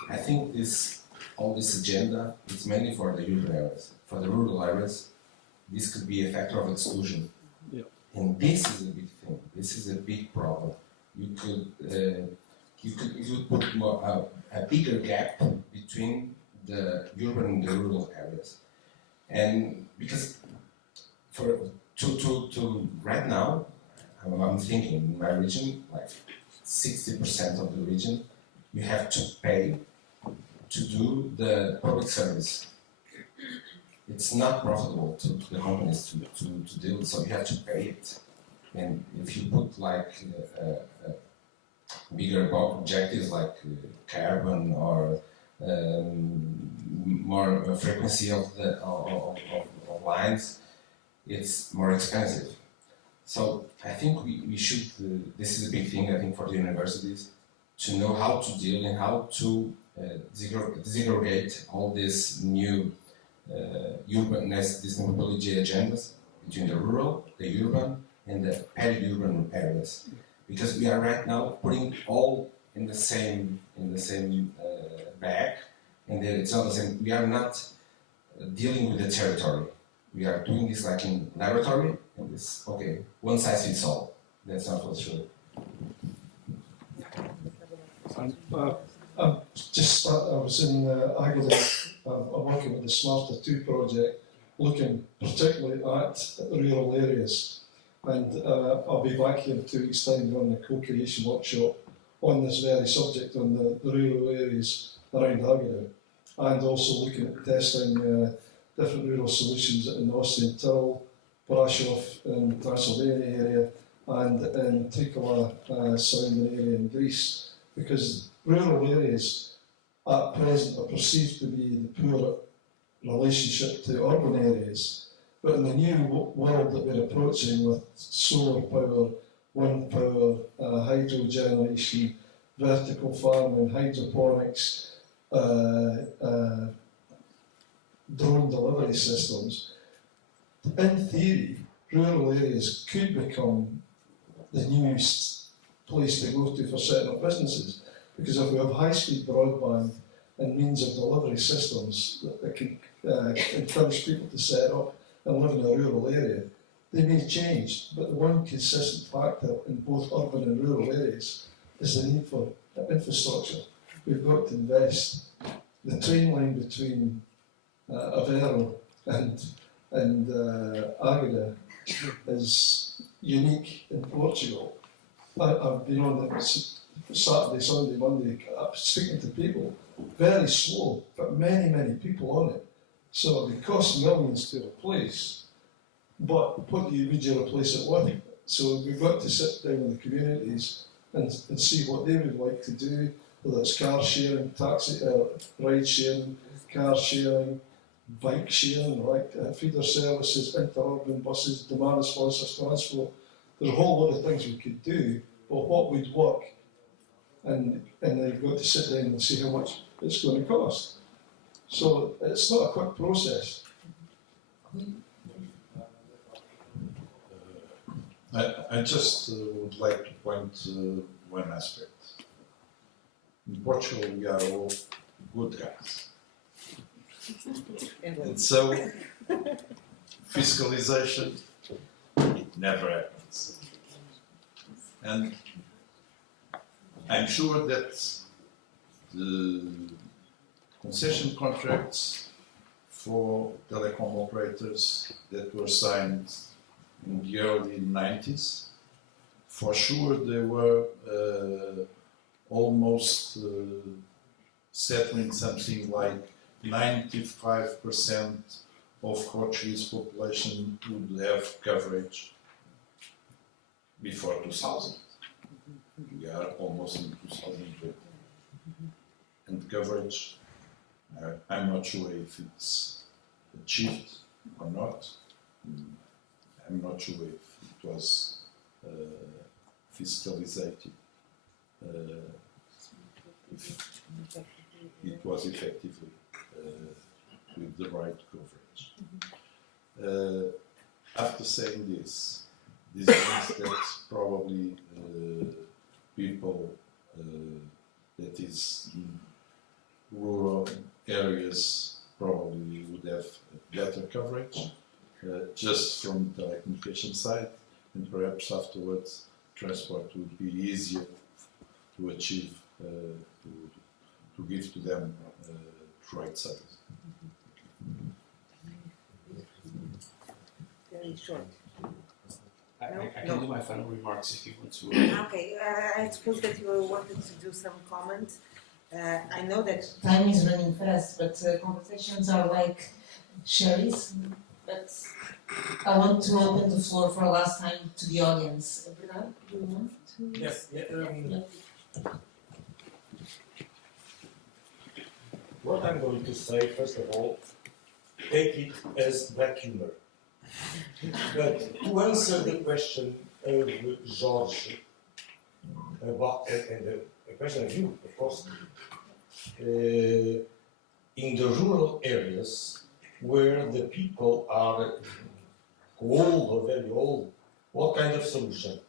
I think all this agenda is mainly for the urban areas. For the rural areas, this could be a factor of exclusion. Yeah. And this is a big thing. This is a big problem. You could put a bigger gap between the urban and the rural areas. And because to right now, I'm thinking in my region, like 60% of the region, you have to pay to do the public service. It's not profitable to the companies to deal, so you have to pay it. And if you put like bigger objectives like carbon or more frequency of lines, it's more expensive. So I think we should, this is a big thing I think for the universities, to know how to deal and how to segregate all these new these mobility agendas between the rural, the urban, and the peri-urban areas. Because we are right now putting all in the same bag, and it's not the same. We are not dealing with the territory. We are doing this like in laboratory, and this one size fits all. That's not what's true. I was in Agadir, I'm working with the Smarter 2 project, looking particularly at rural areas. And I'll be back here in 2 weeks' time on the co-creation workshop on this very subject, on the rural areas around Agadir, and also looking at testing different rural solutions in the Austrian Tyrol, Brasov in the Transylvania area, and in Trikala surrounding area in Greece, because rural areas at present are perceived to be the poor relationship to urban areas. But in the new world that we're approaching with solar power, wind power, hydro generation, vertical farming, hydroponics, drone delivery systems, in theory, rural areas could become the new place to go to for setting up businesses. Because if we have high-speed broadband and means of delivery systems that can encourage people to set up and live in a rural area, they may change. But the one consistent factor in both urban and rural areas is the need for infrastructure. We've got to invest. The train line between Aveiro and Águeda is unique in Portugal. I've been on it Saturday, Sunday, Monday, speaking to people. Very slow, but many people on it. So it costs millions to replace. But what would you replace it with? So we've got to sit down with the communities and see what they would like to do, whether it's car sharing, taxi, ride sharing, car sharing, bike sharing, feeder services, interurban buses, demand responsive transport. There's a whole lot of things we could do, but what would work? And they've got to sit down and see how much it's going to cost. So it's not a quick process. I just would like to point one aspect. In Portugal, we are all good guys. And so, fiscalization, it never happens. And I'm sure that the concession contracts for telecom operators that were signed in the early 90s, for sure they were almost settling something like 95% of Portuguese population would have coverage before 2000. We are almost in 2020. And coverage, I'm not sure if it's achieved or not. I'm not sure if it was fiscalized, if it was effectively with the right coverage. After saying this means that probably people that is in rural areas probably would have better coverage just from the telecommunication side, and perhaps afterwards transport would be easier to achieve, to give to them the right service. Very short. I can No. do my final remarks if you want to. Okay, I suppose that you wanted to do some comments. I know that Time is running fast, but conversations are like cherries. But I want to open the floor for a last time to the audience. Bernard, do you want to? Yes. What I'm going to say, first of all, take it as black humor. But to answer the question of George about, and the question of you, of course, in the rural areas where the people are old or very old, what kind of solution?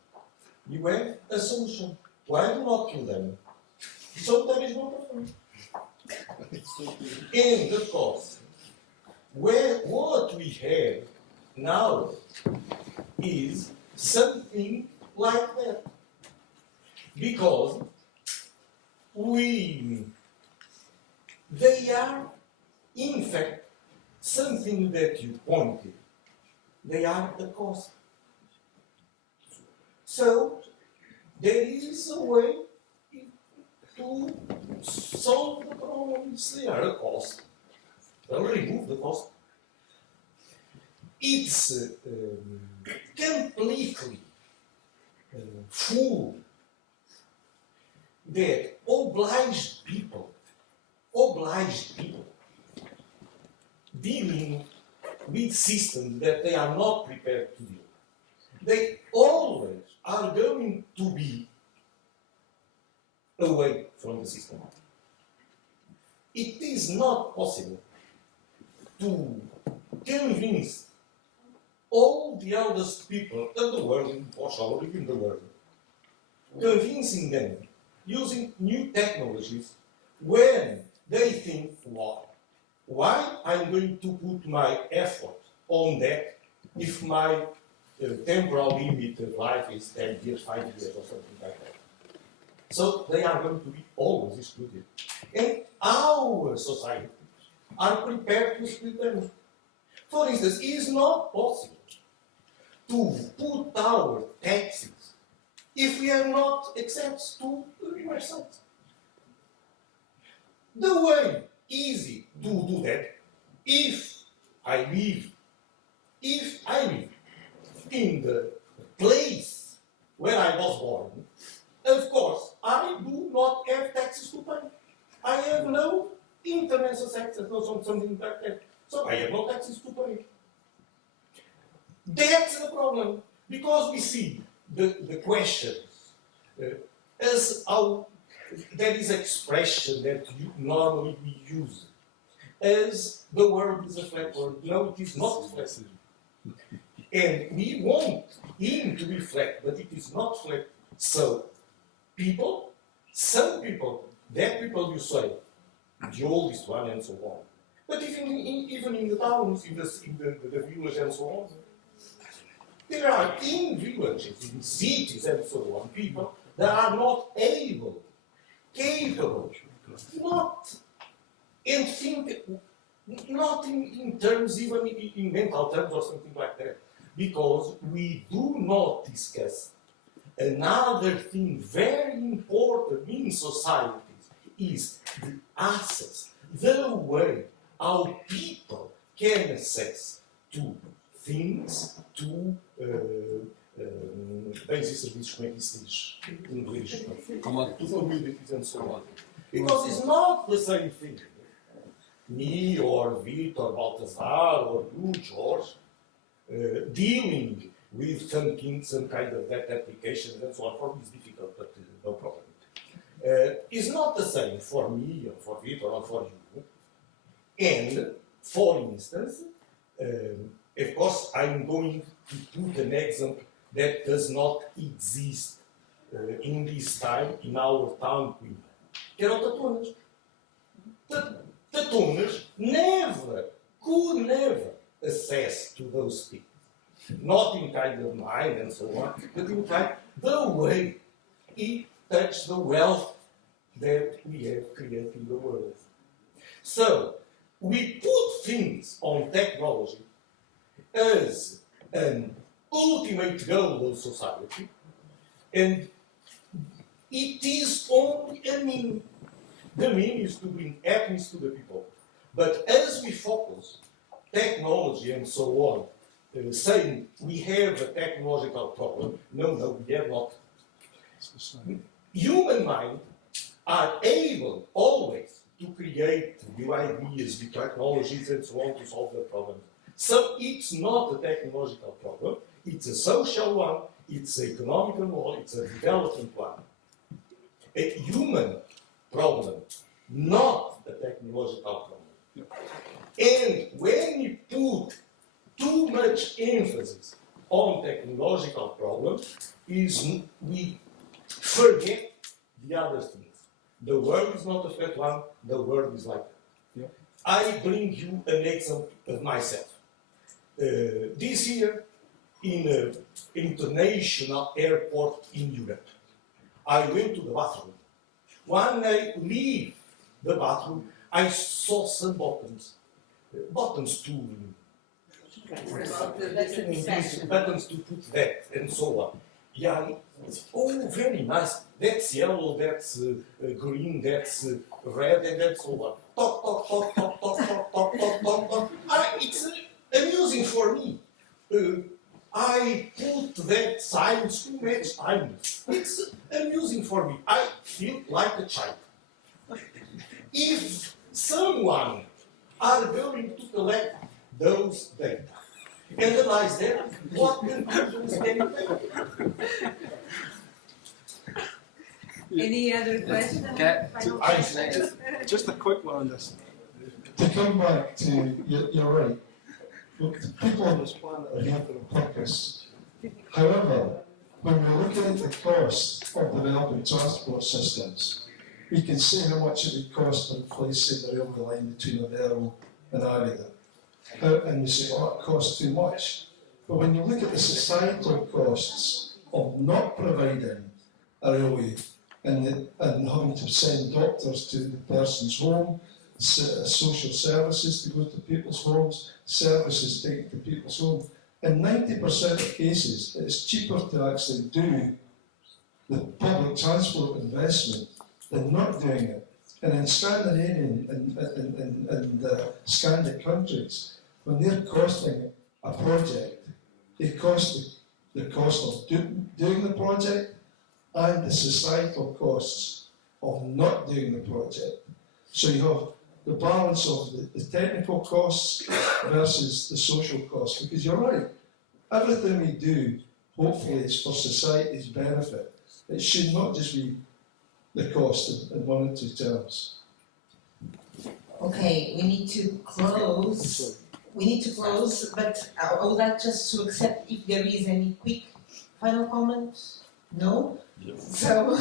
You have a solution. Why do not kill them? So there is no problem. In the course, what we have now is something like that. Because they are, in fact, something that you pointed. They are the cost. So, there is a way to solve the problem. They are a cost. They'll remove the cost. it's completely full that obliged people dealing with systems that they are not prepared to deal. They always are going to be away from the system. It is not possible to convince all the eldest people of the world, or surely in the world, convincing them using new technologies when they think, why I'm going to put my effort on that if my temporal limit of life is 10 years, 5 years, or something like that. So they are going to be always excluded. And our societies are prepared to exclude them. For instance, it is not possible to put our taxes if we have not access to universal. The way easy to do that, if I live in the place where I was born, of course, I do not have taxes to pay. I have no internet access or something like that. So I have no taxes to pay. That's the problem. Because we see the questions as how there is expression that normally we use as the world is a flat world. No, it is not flat. And we want him to be flat, but it is not flat. So some people, that people you say, the oldest one and so on. But even in the towns, in the village and so on, there are in villages, in cities and so on, people that are not capable, not, and think, not in terms, even in mental terms or something like that, because we do not discuss another thing very important in societies is the access, the way how people can access to things, to basic services, como é que se diz em inglês? To communities and so on. Because it's not the same thing. Me or Victor, Baltazar, or you, George, dealing with some kind of that application and so on. For me, it's difficult, but no problem. It's not the same for me or for Victor or for you. And, for instance, of course, I'm going to put an example that does not exist in this time in our town, que eram tatunas. Tatunas could never access to those things. Not in kind of mind and so on, but in kind the way it touches the wealth that we have created in the world. So, we put things on technology as an ultimate goal of society, and it is only a mean. The mean is to bring happiness to the people. But as we focus technology and so on, saying we have a technological problem, no, we have not. Human mind are able always to create new ideas, new technologies and so on to solve the problems. So it's not a technological problem, it's a social one, it's an economical one, it's a development one. A human problem, not a technological problem. And when we put too much emphasis on technological problems, we forget the other things. The world is not a flat one, the world is like that. Yeah. I bring you an example of myself. This year, in an international airport in Europe, I went to the bathroom. When I leave the bathroom, I saw some buttons to buttons to put that and so on. Yeah, very nice. That's yellow, that's green, that's red, and that's so on. Talk. It's amusing for me. I put that signs too much time. It's amusing for me. I feel like a child. If someone are going to collect those data, analyze them, what conclusions can you take? Any other questions? Final I- questions? Just a quick one on this. To come back to, you're right. Look, the people on this planet are here for a purpose. However, when we're looking at the cost of developing transport systems, we can see how much it would cost to replace the railway line between Avero and Arida. And you say, oh, it costs too much. But when you look at the societal costs of not providing a railway and having to send doctors to the person's home, social services to go to people's homes, services taken to people's homes. In 90% of cases, it's cheaper to actually do the public transport investment than not doing it. And in Scandinavian and Scandinavian countries, when they're costing a project, they cost the cost of doing the project and the societal costs of not doing the project. So you have the balance of the technical costs versus the social costs. Because you're right, everything we do, hopefully, is for society's benefit. It should not just be the cost in monetary terms. Okay, we need to close. But I would like just to accept if there is any quick final comment. No? So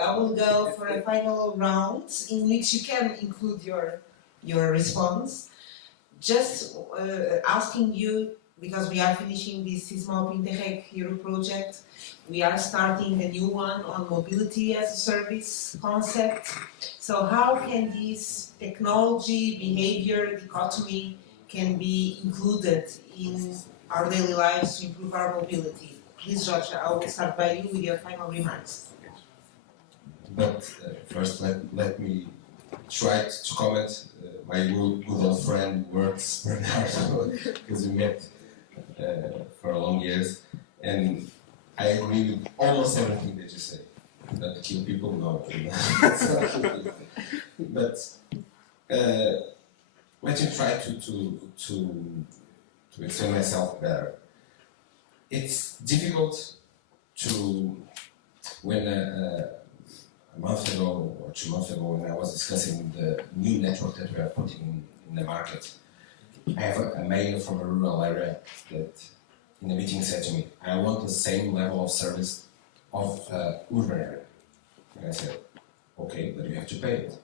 I will go for a final round in which you can include your response. Just asking you, because we are finishing this CISMOB Interreg Europe project, we are starting a new one on mobility as a service concept. So how can this technology, behavior, dichotomy can be included in our daily lives to improve our mobility? Please, George, I will start by you with your final remarks. But first, let me try to comment. My good old friend works Bernardo, because we met for long years, and I agree with almost everything that you say. Not to kill people, no. But let me try to explain myself better. It's difficult to, when a month ago or 2 months ago, when I was discussing the new network that we are putting in the market, I have a mayor from a rural area that in the meeting said to me, I want the same level of service of urban area. And I said, okay, but you have to pay it.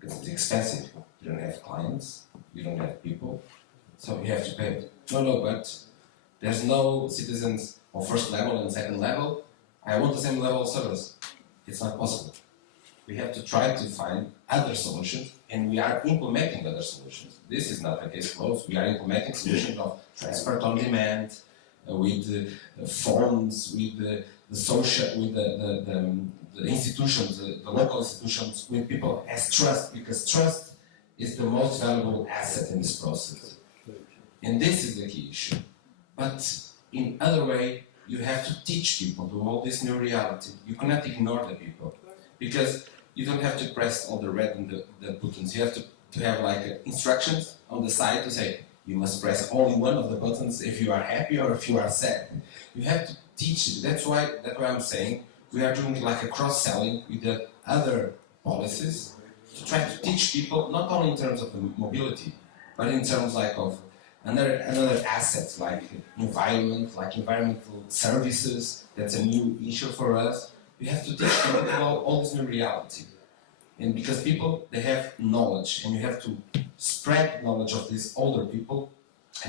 Because it's expensive. You don't have clients, you don't have people, so you have to pay it. No, but there's no citizens of first level and second level. I want the same level of service. It's not possible. We have to try to find other solutions, and we are implementing other solutions. This is not a case closed. We are implementing solutions of transport on demand, with phones, with the social, with the institutions, the local institutions, with people as trust, because trust is the most valuable asset in this process. And this is the key issue. But in other way, you have to teach people to hold this new reality. You cannot ignore the people, because you don't have to press all the red and the buttons. You have to have like instructions on the side to say, you must press only one of the buttons if you are happy or if you are sad. You have to teach it. That's why I'm saying we are doing like a cross-selling with the other policies to try to teach people, not only in terms of the mobility, but in terms like of another assets like environment, like environmental services. That's a new issue for us. We have to teach people about all this new reality. And because people, they have knowledge, and you have to spread knowledge of these older people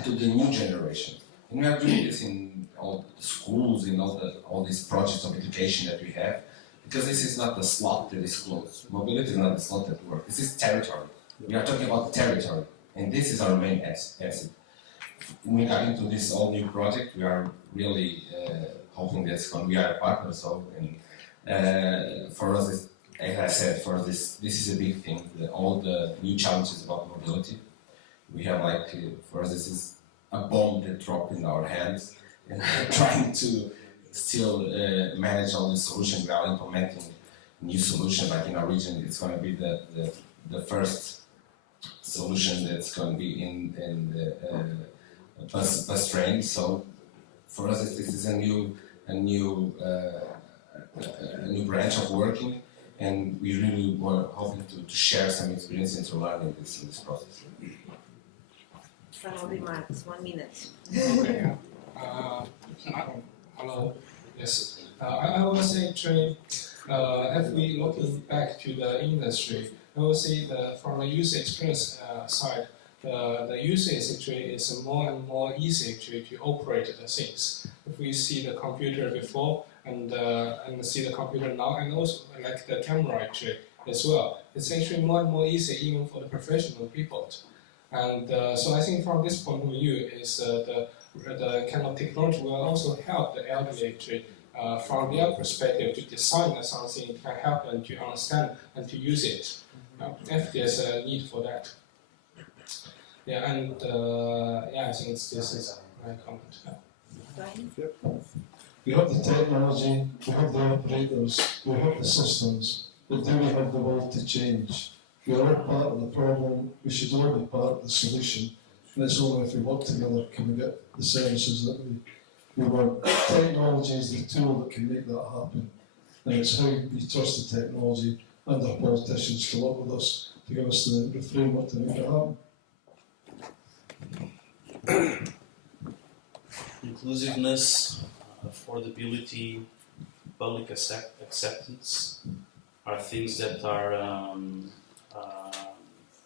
to the new generation. And we are doing this in all the schools, in all these projects of education that we have, because this is not a slot that is closed. Mobility is not a slot that works. This is territory. We are talking about territory, and this is our main asset. We are into this all new project. We are really hoping that we are a partner. So, and for us, as I said, for this is a big thing. All the new challenges about mobility. We have like for us, this is a bomb that dropped in our hands, and trying to still manage all the solutions while implementing new solution. Like in our region, it's going to be the first solution that's going to be in the bus train. So for us, this is a new branch of working, and we really were hoping to share some experience and to learn in this process. Final remarks, 1 minute. Okay. Hello. Yes. I would say actually, if we looking back to the industry, I would say from the user experience side, the user actually is more and more easy actually to operate the things. If we see the computer before and see the computer now, and also like the camera actually as well, it's actually more and more easy even for the professional people. And so I think from this point of view is the kind of technology will also help the elderly actually from their perspective to design something that can help them to understand and to use it if there's a need for that. Yeah, and I think this is my comment. Brian? We have the technology, we have the operators, we have the systems, but do we have the will to change? We are all part of the problem, we should all be part of the solution, and it's only if we work together can we get the services that we want. Technology is the tool that can make that happen, and it's how we trust the technology and our politicians to work with us to give us the framework to make it happen. Inclusiveness, affordability, public acceptance are things that are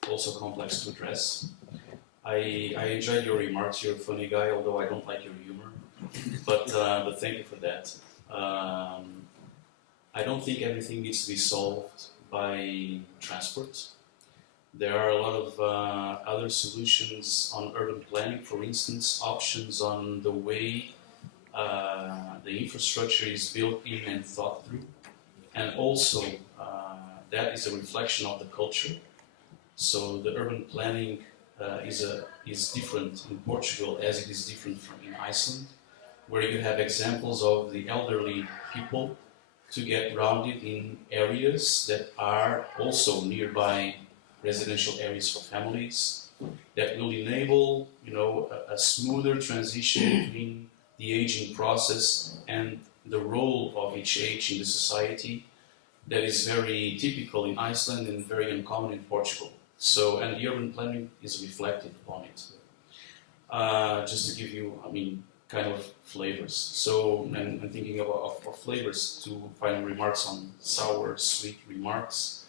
also complex to address. I enjoyed your remarks. You're a funny guy, although I don't like your humor. But thank you for that. I don't think everything needs to be solved by transport. There are a lot of other solutions on urban planning, for instance, options on the way the infrastructure is built in and thought through. And also, that is a reflection of the culture. So the urban planning is different in Portugal as it is different from in Iceland, where you have examples of the elderly people to get grounded in areas that are also nearby residential areas for families that will enable, a smoother transition between the aging process and the role of each age in the society that is very typical in Iceland and very uncommon in Portugal. So, and the urban planning is reflected upon it. Just to give you, kind of flavors. So, and thinking of flavors to final remarks on sour, sweet remarks.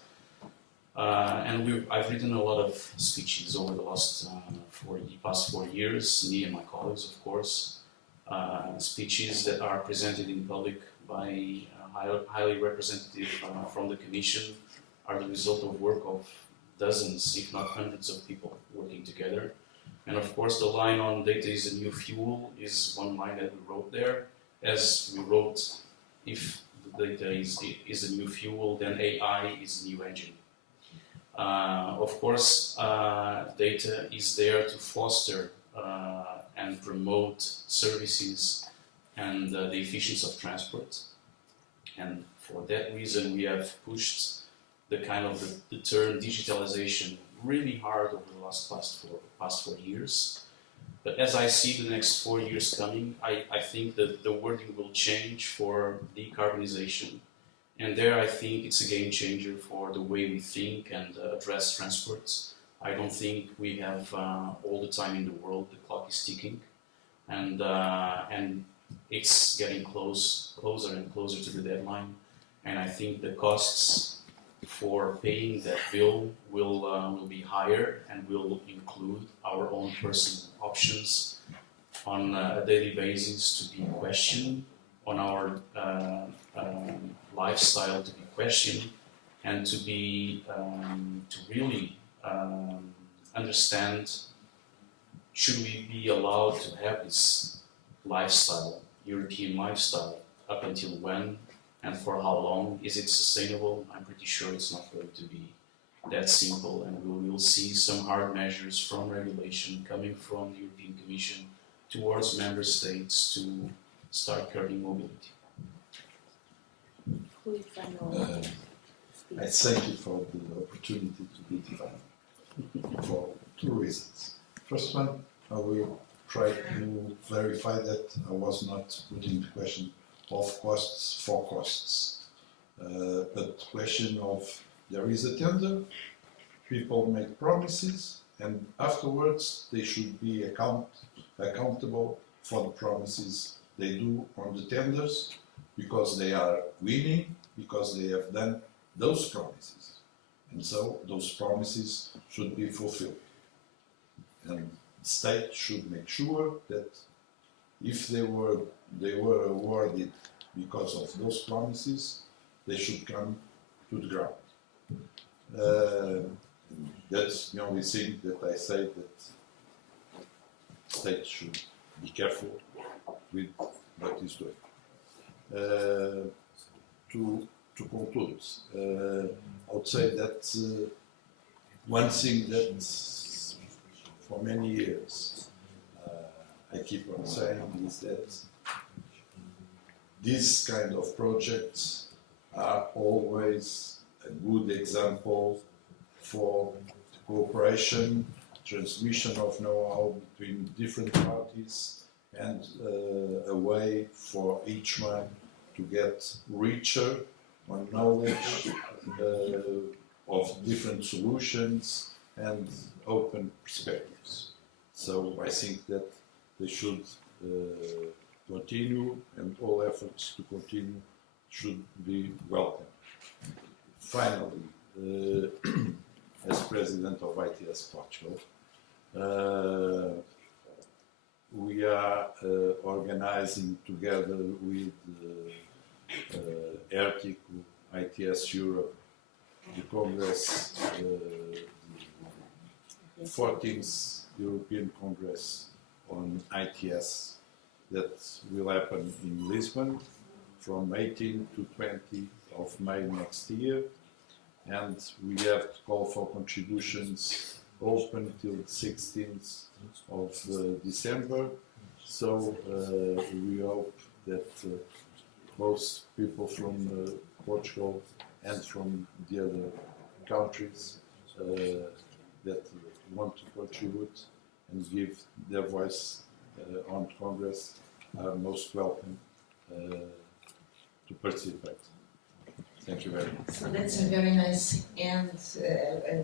I've written a lot of speeches over the past 4 years, me and my colleagues, of course. Speeches that are presented in public by highly representative from the Commission are the result of work of dozens, if not hundreds of people working together. And of course, the line on data is a new fuel is one line that we wrote there. As we wrote, if the data is a new fuel, then AI is a new engine. Of course, data is there to foster and promote services and the efficiency of transport. And for that reason, we have pushed the term digitalization really hard over the past 4 years. But as I see the next 4 years coming, I think that the wording will change for decarbonization. And there I think it's a game changer for the way we think and address transports. I don't think we have all the time in the world. The clock is ticking. And it's getting closer and closer to the deadline. And I think the costs for paying that bill will be higher and will include our own personal options on a daily basis to be questioned, on our lifestyle to be questioned, and to be to really understand, should we be allowed to have this lifestyle, European lifestyle, up until when and for how long? Is it sustainable? I'm pretty sure it's not going to be that simple, and we will see some hard measures from regulation coming from the European Commission towards member states to start curbing mobility. Who is final? I thank you for the opportunity to be defined for two reasons. First one, I will try to clarify that I was not putting the question of costs for costs, but question of there is a tender, people make promises, and afterwards they should be accountable for the promises they do on the tenders, because they are winning, because they have done those promises. And so those promises should be fulfilled. And the state should make sure that if they were awarded because of those promises, they should come to the ground. That's the only thing that I say, that the state should be careful with what it's doing. To conclude, I would say that one thing that for many years I keep on saying is that these kind of projects are always a good example for cooperation, transmission of know-how between different parties, and a way for each one to get richer on knowledge of different solutions and open perspectives. So I think that they should continue, and all efforts to continue should be welcome. Finally, as President of ITS Portugal, we are organizing together with Ertico, ITS Europe, the Congress, the 14th European Congress on ITS that will happen in Lisbon from 18 to 20 of May next year. And we have to call for contributions open till the 16th of December. So we hope that most people from Portugal and from the other countries that want to contribute and give their voice on Congress are most welcome to participate. Thank you very much. So that's a very nice end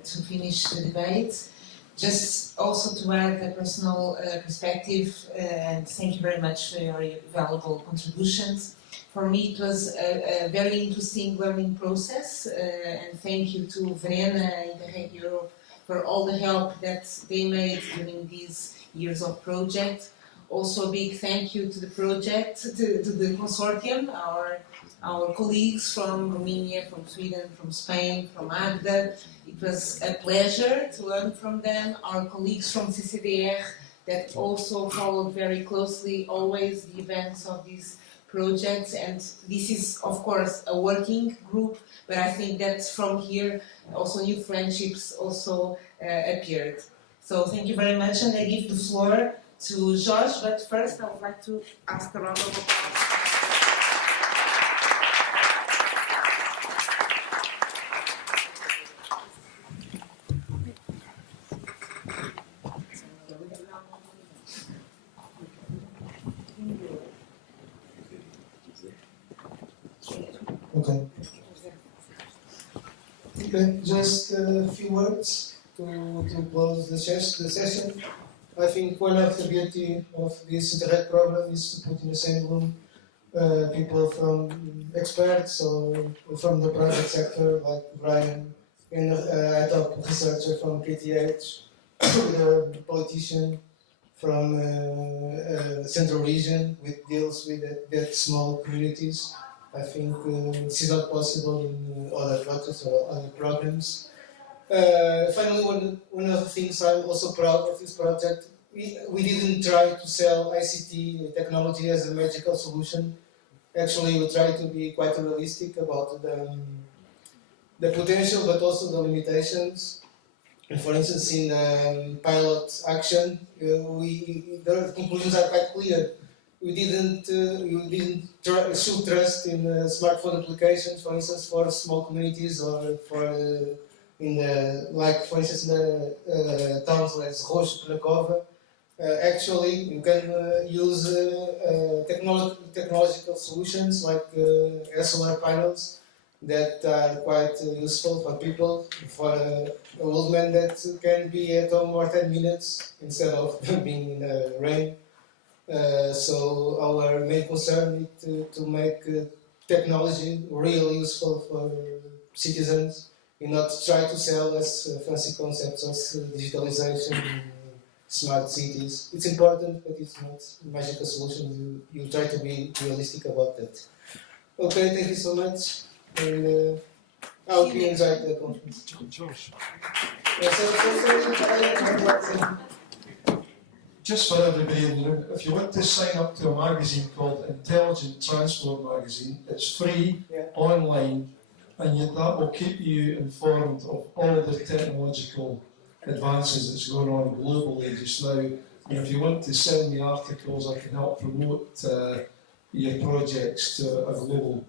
to finish the debate. Just also to add a personal perspective, and thank you very much for your valuable contributions. For me, it was a very interesting learning process, and thank you to Verena and Interreg Europe for all the help that they made during these years of project. Also, a big thank you to the project, to the consortium, our colleagues from Romania, from Sweden, from Spain, from Agda. It was a pleasure to learn from them. Our colleagues from CCDR that also followed very closely always the events of these projects. And this is, of course, a working group, but I think that from here also new friendships also appeared. So thank you very much, and I give the floor to Jorge, but first I would like to ask a round of applause. Okay, just a few words to close the session. I think one of the beauty of this Interreg program is to put in the same room people from experts or from the private sector, like Brian, and a top researcher from KTH, a politician from Central Region, which deals with that small communities. I think this is not possible in other projects or other programs. Finally, one of the things I'm also proud of this project, we didn't try to sell ICT technology as a magical solution. Actually, we tried to be quite realistic about the potential, but also the limitations. And for instance, in pilot action, the conclusions are quite clear. We didn't show trust in smartphone applications, for instance, for small communities or for like for instance in the towns like Rocha, Penacova. Actually, you can use technological solutions like solar panels that are quite useful for people, for an old man that can be at home for 10 minutes instead of being in the rain. So our main concern is to make technology really useful for citizens and not try to sell us fancy concepts of digitalization, smart cities. It's important, but it's not a magical solution. You try to be realistic about that. Okay, thank you so much. And I hope you enjoyed the conference. Just for everybody in the room, if you want to sign up to a magazine called Intelligent Transport Magazine, it's free, online, and that will keep you informed of all the technological advances that's going on globally just now. And if you want to send me articles, I can help promote your projects to a global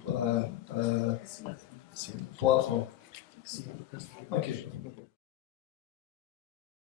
platform. Thank you.